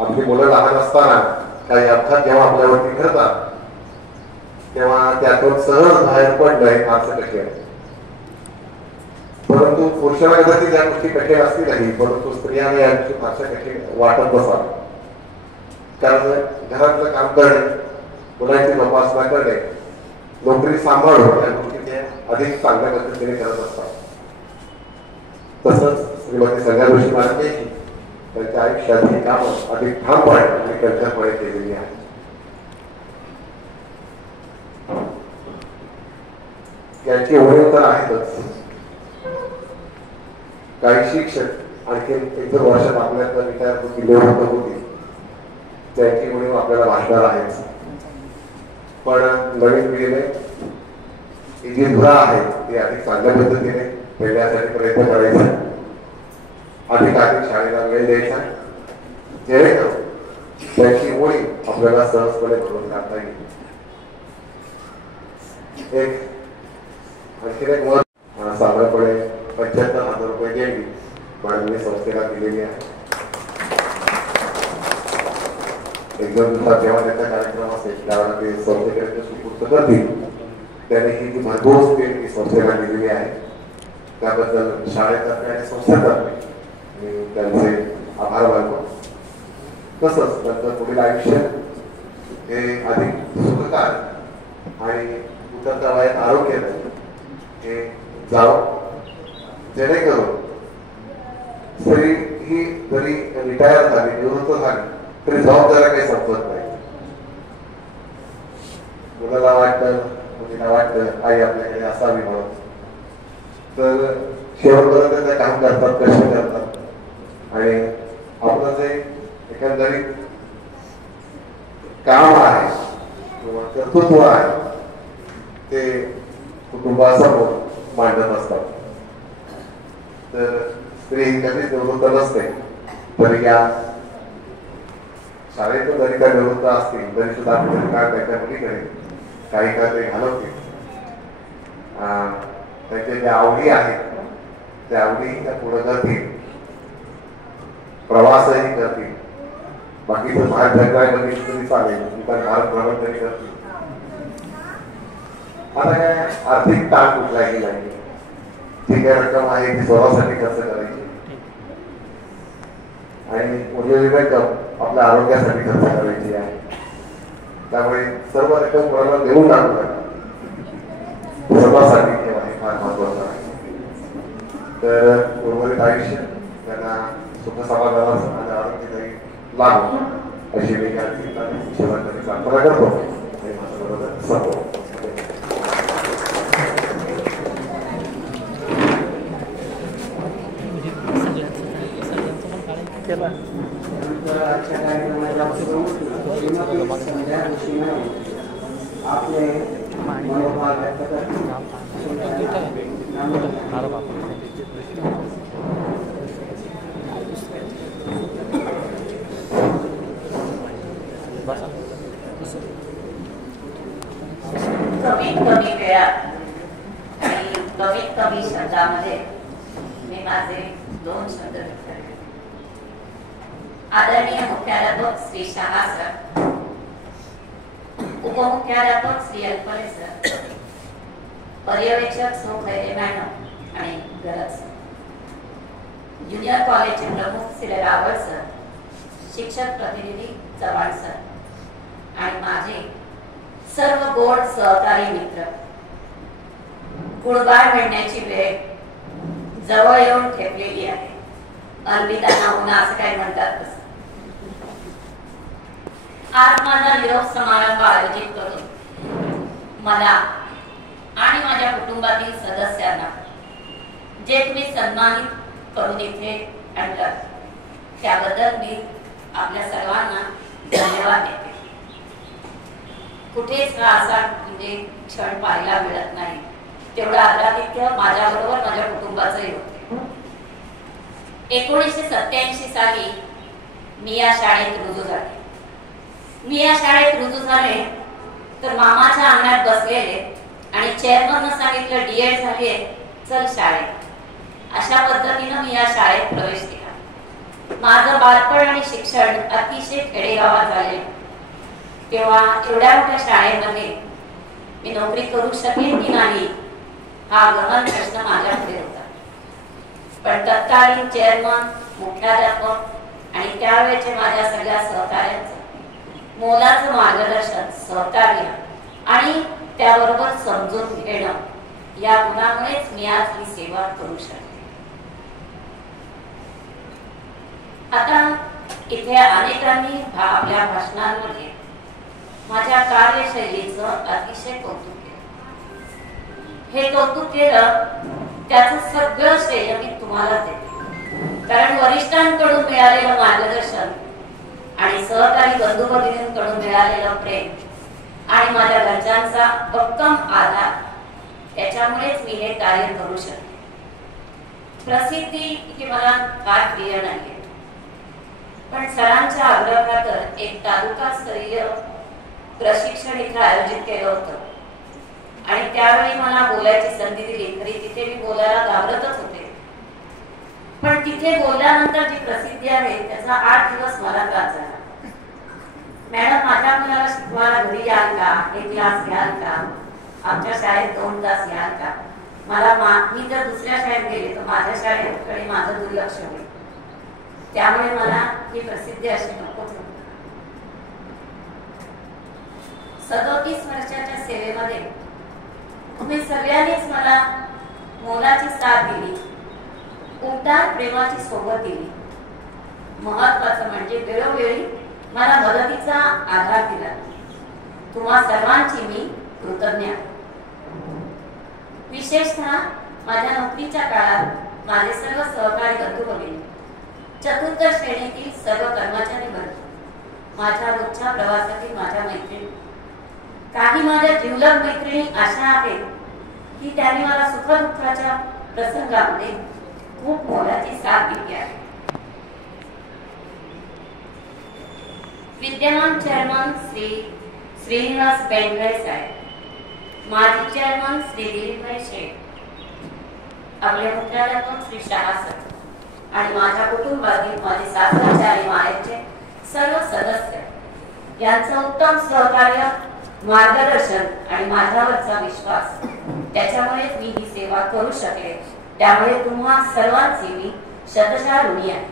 आपली मुलं लहान असताना काही अपघात जेव्हा आपल्यावरती घडतात तेव्हा त्यातून सहज बाहेर पडणं हे फारसं कठीण आहे. परंतु पुरुषाला कदाचित या गोष्टी कठीण असतीलही, परंतु स्त्रियांना या गोष्टी फारशा कठीण वाटत नसाव्या. कारण घरातलं काम करणे, मुलांची जोपासना करणे, नोकरी सांभाळून या गोष्टी ते अधिक चांगल्या पद्धतीने करत असतात. तसंच श्रीमती संध्या जोशी मॅडम त्यांच्या आयुष्यात ही कामं अधिक ठामपणे आणि कणखरपणे केलेली आहेत. यांची ओळख तर आहेतच. काही शिक्षक आणखी 1-2 वर्षात आपल्याला रिटायर होती त्यांची ओळख आपल्याला भासणार आहेच. पण नवीन पिढीने ही जी धुरा आहे ती अधिक चांगल्या पद्धतीने पेरण्यासाठी प्रयत्न करायचा, अधिक शाळेला वेळ द्यायचा, जेणेकरून त्यांची ओळख आपल्याला सहजपणे भरून काढता येईल. आणखी एक मत साधारणपणे 75,000 रुपये देणगी मॅडमने संस्थेला दिलेली आहे. एकदम दिवसात जेव्हा त्यांचा कार्यक्रम असेल त्यावेळेला ते संस्थेकडे सुपूर्त करतील. त्याने ही जी भरघोस देणगी संस्थेला दिलेली आहे त्याबद्दल शाळेतर्फे आणि संस्थेतर्फे मी त्यांचे आभार मानतो. तसंच नंतर पुढील आयुष्य हे अधिक सुखकार आणि उतरत्या वयात आरोग्य हे जावं, जेणेकरून स्त्री ही जरी रिटायर झाली, निवृत्त झाली तरी जबाबदाऱ्या काही संपत नाही. मुलाला वाटतं, मुलीला वाटतं आई आपल्याकडे असावी म्हणून, तर शेवटपर्यंत ते काम करतात, कष्ट करतात आणि आपलं जे एकंदरीत काम आहे किंवा कर्तृत्व आहे ते कुटुंबासमोर मांडत असतात. तर स्त्री कधीच निवृत्त नसते, तरी या शाळेतून जरी त्या निवृत्त असतील तरी सुद्धा आपल्याला काय त्याच्या मुलीकडे काही काय ते घालवतील. त्यांच्या ज्या आवडी आहेत त्या आवडी त्या पुढे करतील, प्रवासही करतील. बाकीचं बाहेर जगाय बघितलं तरी चालेल, पण भारत भ्रमण तरी करतील. आता काय आर्थिक ताण कुठलाही नाही, जी काही रक्कम आहे ती स्वतःसाठी खर्च करायची आणि उरलेली रक्कम आपल्या आरोग्यासाठी खर्च करायची आहे. त्यामुळे सर्व रक्कम कोणाला देऊन टाकू नका, स्वतःसाठी ठेवा, हे फार महत्वाचं आहे. तर उर्वरित आयुष्य त्यांना सुख समाधानाचं आणि आरोग्यदायी लाभ अशी मी शेवटची प्रार्थना करतो आणि माझ्याबरोबर संपवतो. आपले मनोभाव व्यक्त करतील. कमीत कमी वेळात आणि कमीत कमी शब्दामध्ये मी माझे 2 शब्द व्यक्त करते. आदरणीय मुख्याध्यापक श्री शहा सर, उपमुख्याध्यापक श्री अल्परे सर, पर्यवेक्षक सौ खैरे मॅडम आणि गरज सर, ज्युनियर कॉलेजचे प्रमुख श्री रावळ सर, शिक्षक प्रतिनिधी चव्हाण सर आणि माझे सर्व गोड सहकारी मित्र, गुणगान म्हणण्याची वेळ जवळ येऊन ठेवलेली आहे. अर्पितांना होणं असं काय म्हणतात. आज माझा निरोप समारंभ आयोजित करून मला आणि माझ्या कुटुंबातील सदस्यांना जे तुम्ही सन्मानित करून इथे आणलं त्याबद्दल मी आपल्या सर्वांना धन्यवाद देते. कुठेच असा म्हणजे क्षण पाहायला मिळत नाही तेवढं आदरातिथ्य माझ्याबरोबर माझ्या कुटुंबाचंही होते. 1987 साली मी या शाळेत रुजू झाले. तर मामाच्या अंगणात बसलेले आणि चेअरमन सांगितलं डीएड झाले चल शाळेत. अशा पद्धतीनं मी या शाळेत प्रवेश केला. माझं बालपण आणि शिक्षण अतिशय खेडेगावात झाले. तेव्हा एवढ्या मोठ्या शाळेमध्ये मी नोकरी करू शकेन की नाही हा गहन प्रश्न माझ्यापुढे होता. पण तत्कालीन चेअरमन, मुख्याध्यापक आणि त्यावेळेचे माझ्या सगळ्या सहकार्यांचं मोलाचं मार्गदर्शन, सहकार्य आणि त्याबरोबर समजून घेणं या गुणामुळेच मी आज ही सेवा करू शकते. आता इथे अनेकांनी आपल्या भाषणांमध्ये माझ्या कार्यशैलीचं अतिशय कौतुक केलं. हे कौतुक केलं त्याचं सगळं श्रेय मी तुम्हाला देते. कारण वरिष्ठांकडून मिळालेलं मार्गदर्शन आणि सहकारी बंधू भगिनींकडून मिळालेलं प्रेम आणि माझ्या घरच्यांचा भक्कम आधार याच्यामुळेच मी हे कार्य करू शकते. प्रसिद्धी ही मला फार प्रिय नाहीये, पण सरांच्या आग्रहाखातर एक तालुकास्तरीय प्रशिक्षण इथे आयोजित केलं होतं आणि त्यावेळी मला बोलायची संधी दिली. तरी तिथे मी बोलायला घाबरतच होते, पण तिथे बोलल्यानंतर जी प्रसिद्धी आहे त्याचा 8 दिवस मला त्रास झाला. मॅडम माझ्या मुलाला शिकवायला घरी याल का, एक क्लास घ्याल का, आमच्या शाळेत 2 तास याल का. मी जर दुसऱ्या शाळेत गेले तर माझ्या शाळेकडे माझं दुर्लक्ष होईल. त्यामुळे मला ही प्रसिद्धी अशी नकोच होती. 37 वर्षाच्या सेवेमध्ये तुम्ही सगळ्यांनीच मला मोलाची साथ दिली, उबदार प्रेमाची सोबत दिली. महत्वाचं म्हणजे वेळोवेळी मला मदतीचा आधार दिला. तुम्हा सर्वांची मी कृतज्ञ आहे. विशेषतः माझ्या नोकरीच्या काळात माझे सर्व सहकारी बंधू भगिनी, चतुर्थ श्रेणीतील सर्व कर्मचारी वर्ग, माझ्या रोजच्या प्रवासातील माझ्या मैत्रिणी, काही माझ्या जिवलग मैत्रिणी अशा आहेत की त्यांनी मला सुखदुःखाच्या प्रसंगामध्ये खूप मोलाची साथ दिली आहे. विद्यमान चेअरमन श्री श्रीनिवास बेंगळे साहेब, माजी चेअरमन श्री दिलीपभाई शेठ, आपले मुख्याध्यापक श्री शहा सर आणि माझ्या कुटुंबातील माझे सासरचे आणि माहेरचे सर्व सदस्य यांचं उत्तम सहकार्य, मार्गदर्शन आणि माझ्यावरचा विश्वास त्याच्यामुळेच मी ही सेवा करू शकले. त्यामुळे तुम्हा सर्वांची मी शतशः ऋणी आहे.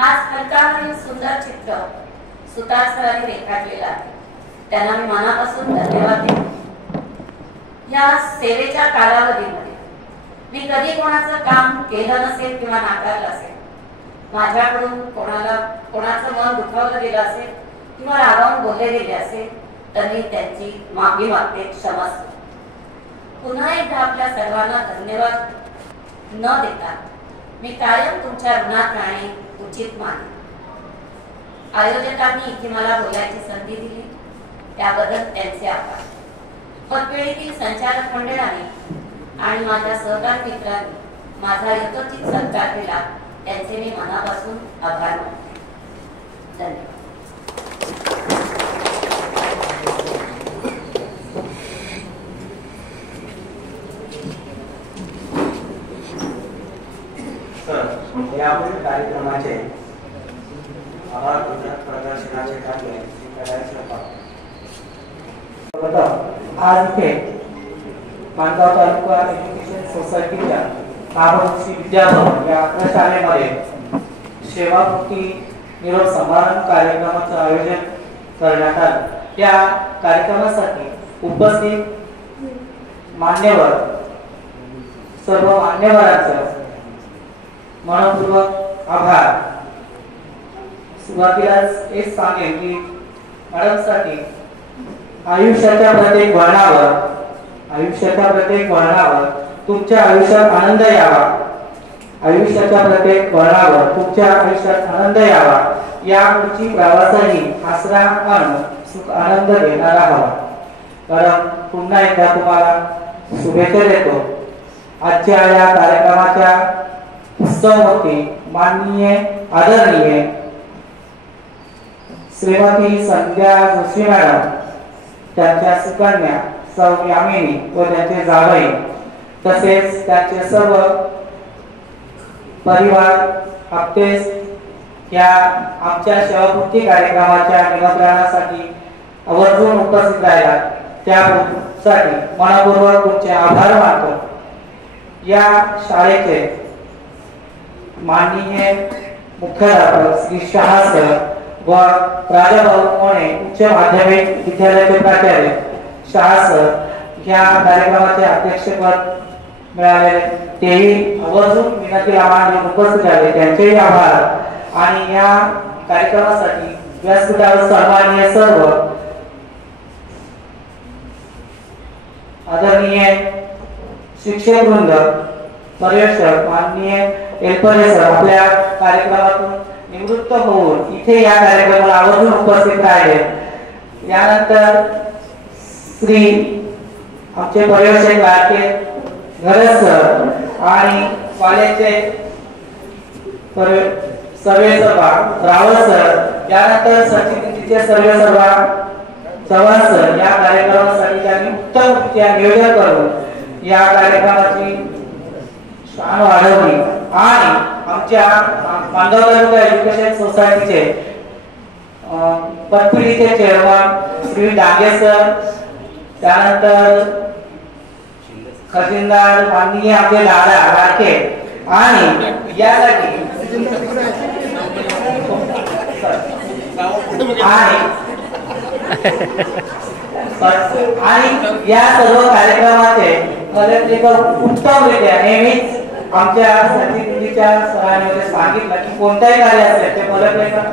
आज फलकावरील सुंदर चित्र सुतार सरांनी रेखाटलेलं आहे. त्यांना मी मनापासून धन्यवाद देते. या सेवेच्या कालावधीमध्ये मी कधी कोणाचं काम केलं नसेल किंवा नाकारलं असेल, माझ्याकडून कोणाचं मन दुखावलं गेलं असेल किंवा रागावून बोलले गेले असेल तर मी त्यांची माफी मागते, क्षमस्व. पुन्हा एकदा आपल्या सर्वांना धन्यवाद न देता मी कायम तुमच्या ऋणात राहणे उचित मानते. आयोजकांनी इथे मला बोलायची संधी दिली त्याबद्दल त्यांचे आभार. पतपेढीतील संचालक मंडळाने आणि माझ्या सहकारी मित्रांनी माझा यथोचित सत्कार केला त्यांचे मी मनापासून आभार मानते. धन्यवाद. यापुढील कार्यक्रमाचे आभार प्रदर्शनाचे कार्य आज इथे माणगाव तालुका एज्युकेशन सोसायटीच्या महाभक्ती विद्याभवन या शाळेमध्ये सेवामुक्ती निरोप समारंभ कार्यक्रमाचं आयोजन करण्यात आलं. त्या कार्यक्रमासाठी उपस्थित मान्यवर सर्व मान्यवरांचं मनपूर्वक आभार. सुरुवातीलाच एक सांगेन की मॅडमसाठी आयुष्याच्या प्रत्येक वळणावर तुमच्या आयुष्यात आनंद यावा. आयुष्याच्या प्रत्येक वळणावर तुमच्या आयुष्यात आनंद यावा. या पुढची प्रवासही आसरा आणि सुख आनंद देणारा हवा. कारण पुन्हा एकदा तुम्हाला शुभेच्छा देतो. आजच्या या कार्यक्रमाच्या उत्सवमूर्ती माननीय आदरणीय श्रीमती संध्या जोशी मॅडम, त्यांच्या सुकन्या सौ यामिनी व त्यांचे जावई तसेच त्यांचे सर्व परिवार हप्तेस या आमच्या सेवापूर्ती कार्यक्रमाच्या निमंत्रणासाठी आवर्जून उपस्थित राहिला त्यासाठी मनपूर्वक तुमचे आभार मानतो. या शाळेचे माननीय मुख्याध्यापक श्री शहा सर व राजाभाऊ मोने उच्च माध्यमिक विद्यालयाचे प्राचार्य शहा सर या कार्यक्रमाचे अध्यक्षपद मिळाले तेही आवर्जून विनंतीला मानून उपस्थित झाले, त्यांचेही आभार. आणि या कार्यक्रमासाठी व्यासपीठावर सन्माननीय सर्व आदरणीय शिक्षक वृंद, पर्यवेक्षक माननीय एलपरे सर आपल्या कार्यक्रमातून निवृत्त होऊन इथे या कार्यक्रमाला आवर्जून उपस्थित राहिले. यानंतर श्री आमचे पर्यवेक्षक लाडके घरज सर आणि कॉलेजचे सर्वेसर्वा रावळ सर, यानंतर सचिव सर्वेसर्वा चव्हाण सर या कार्यक्रमासाठी त्यांनी उत्तम नियोजन करून या कार्यक्रमाची शान वाढवली. आणि आमच्या मांडव तालुका एज्युकेशन सोसायटीचे पतपिढीचे चेअरमन श्री डांगे सर, त्यानंतर खजिनदार माननीय आपले दादा लाडके आणि यासाठी आणि या सर्व कार्यक्रमाचे उत्तमरित्या नेहमीच आमच्या संगीतच्या सरांनी सांगितलं की कोणताही कार्य असेल ते फलकलेखन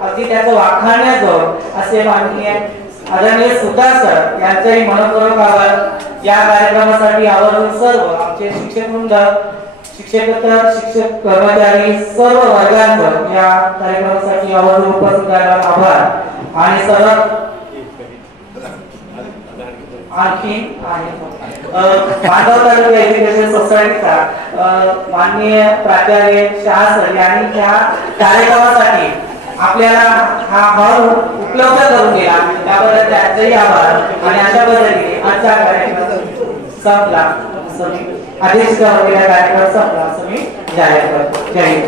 अगदी त्याचं वाखाणण्याजोग असे माननीय आदरणीय सुधार सर यांचेही मनपूर्वक आभार. या कार्यक्रमासाठी आवर्जून सर्व आमचे शिक्षक वृंद, शिक्षकेतर, शिक्षक कर्मचारी सर्व वर्गांवर या कार्यक्रमासाठी आवर्जून उपस्थित राहिला आभार. आणि सर्व आणखी मांडव तालुका एज्युकेशन सोसायटीचा माननीय प्राचार्य शहा सर यांनी या कार्यक्रमासाठी आपल्याला हा हॉल उपलब्ध करून दिला, त्याबद्दल त्यांचेही आभार. आणि अशा पद्धतीने आजचा कार्यक्रम संपला. आदेश कार्यक्रम संपला असं मी जाहीर करतो. जय हिंद.